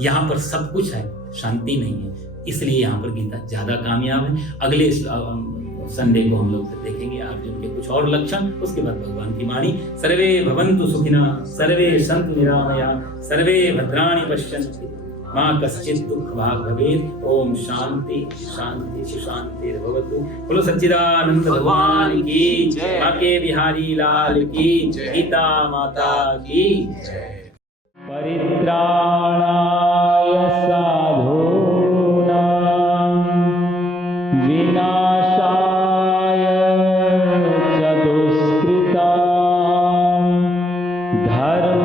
यहाँ पर सब कुछ है, शांति नहीं है, इसलिए यहाँ पर गीता ज्यादा कामयाब है। अगले संडे को हम लोग देखेंगे अर्जुन के कुछ और लक्षण, उसके बाद भगवान की वाणी। सर्वे भवन्तु सुखिनः, सर्वे सन्तु निरामयाः, सर्वे भद्राणि पश्यन्तु मां कश्चित् दुःख भाग् भवेत्। ओम शांति शांति शांति भवतु। बोलो सच्चिदानंद भगवान की जय, बाके बिहारी लाल की जय, गीता माता की जय। परित्राणाय साधूनां विनाशाय च दुष्कृतां धर्म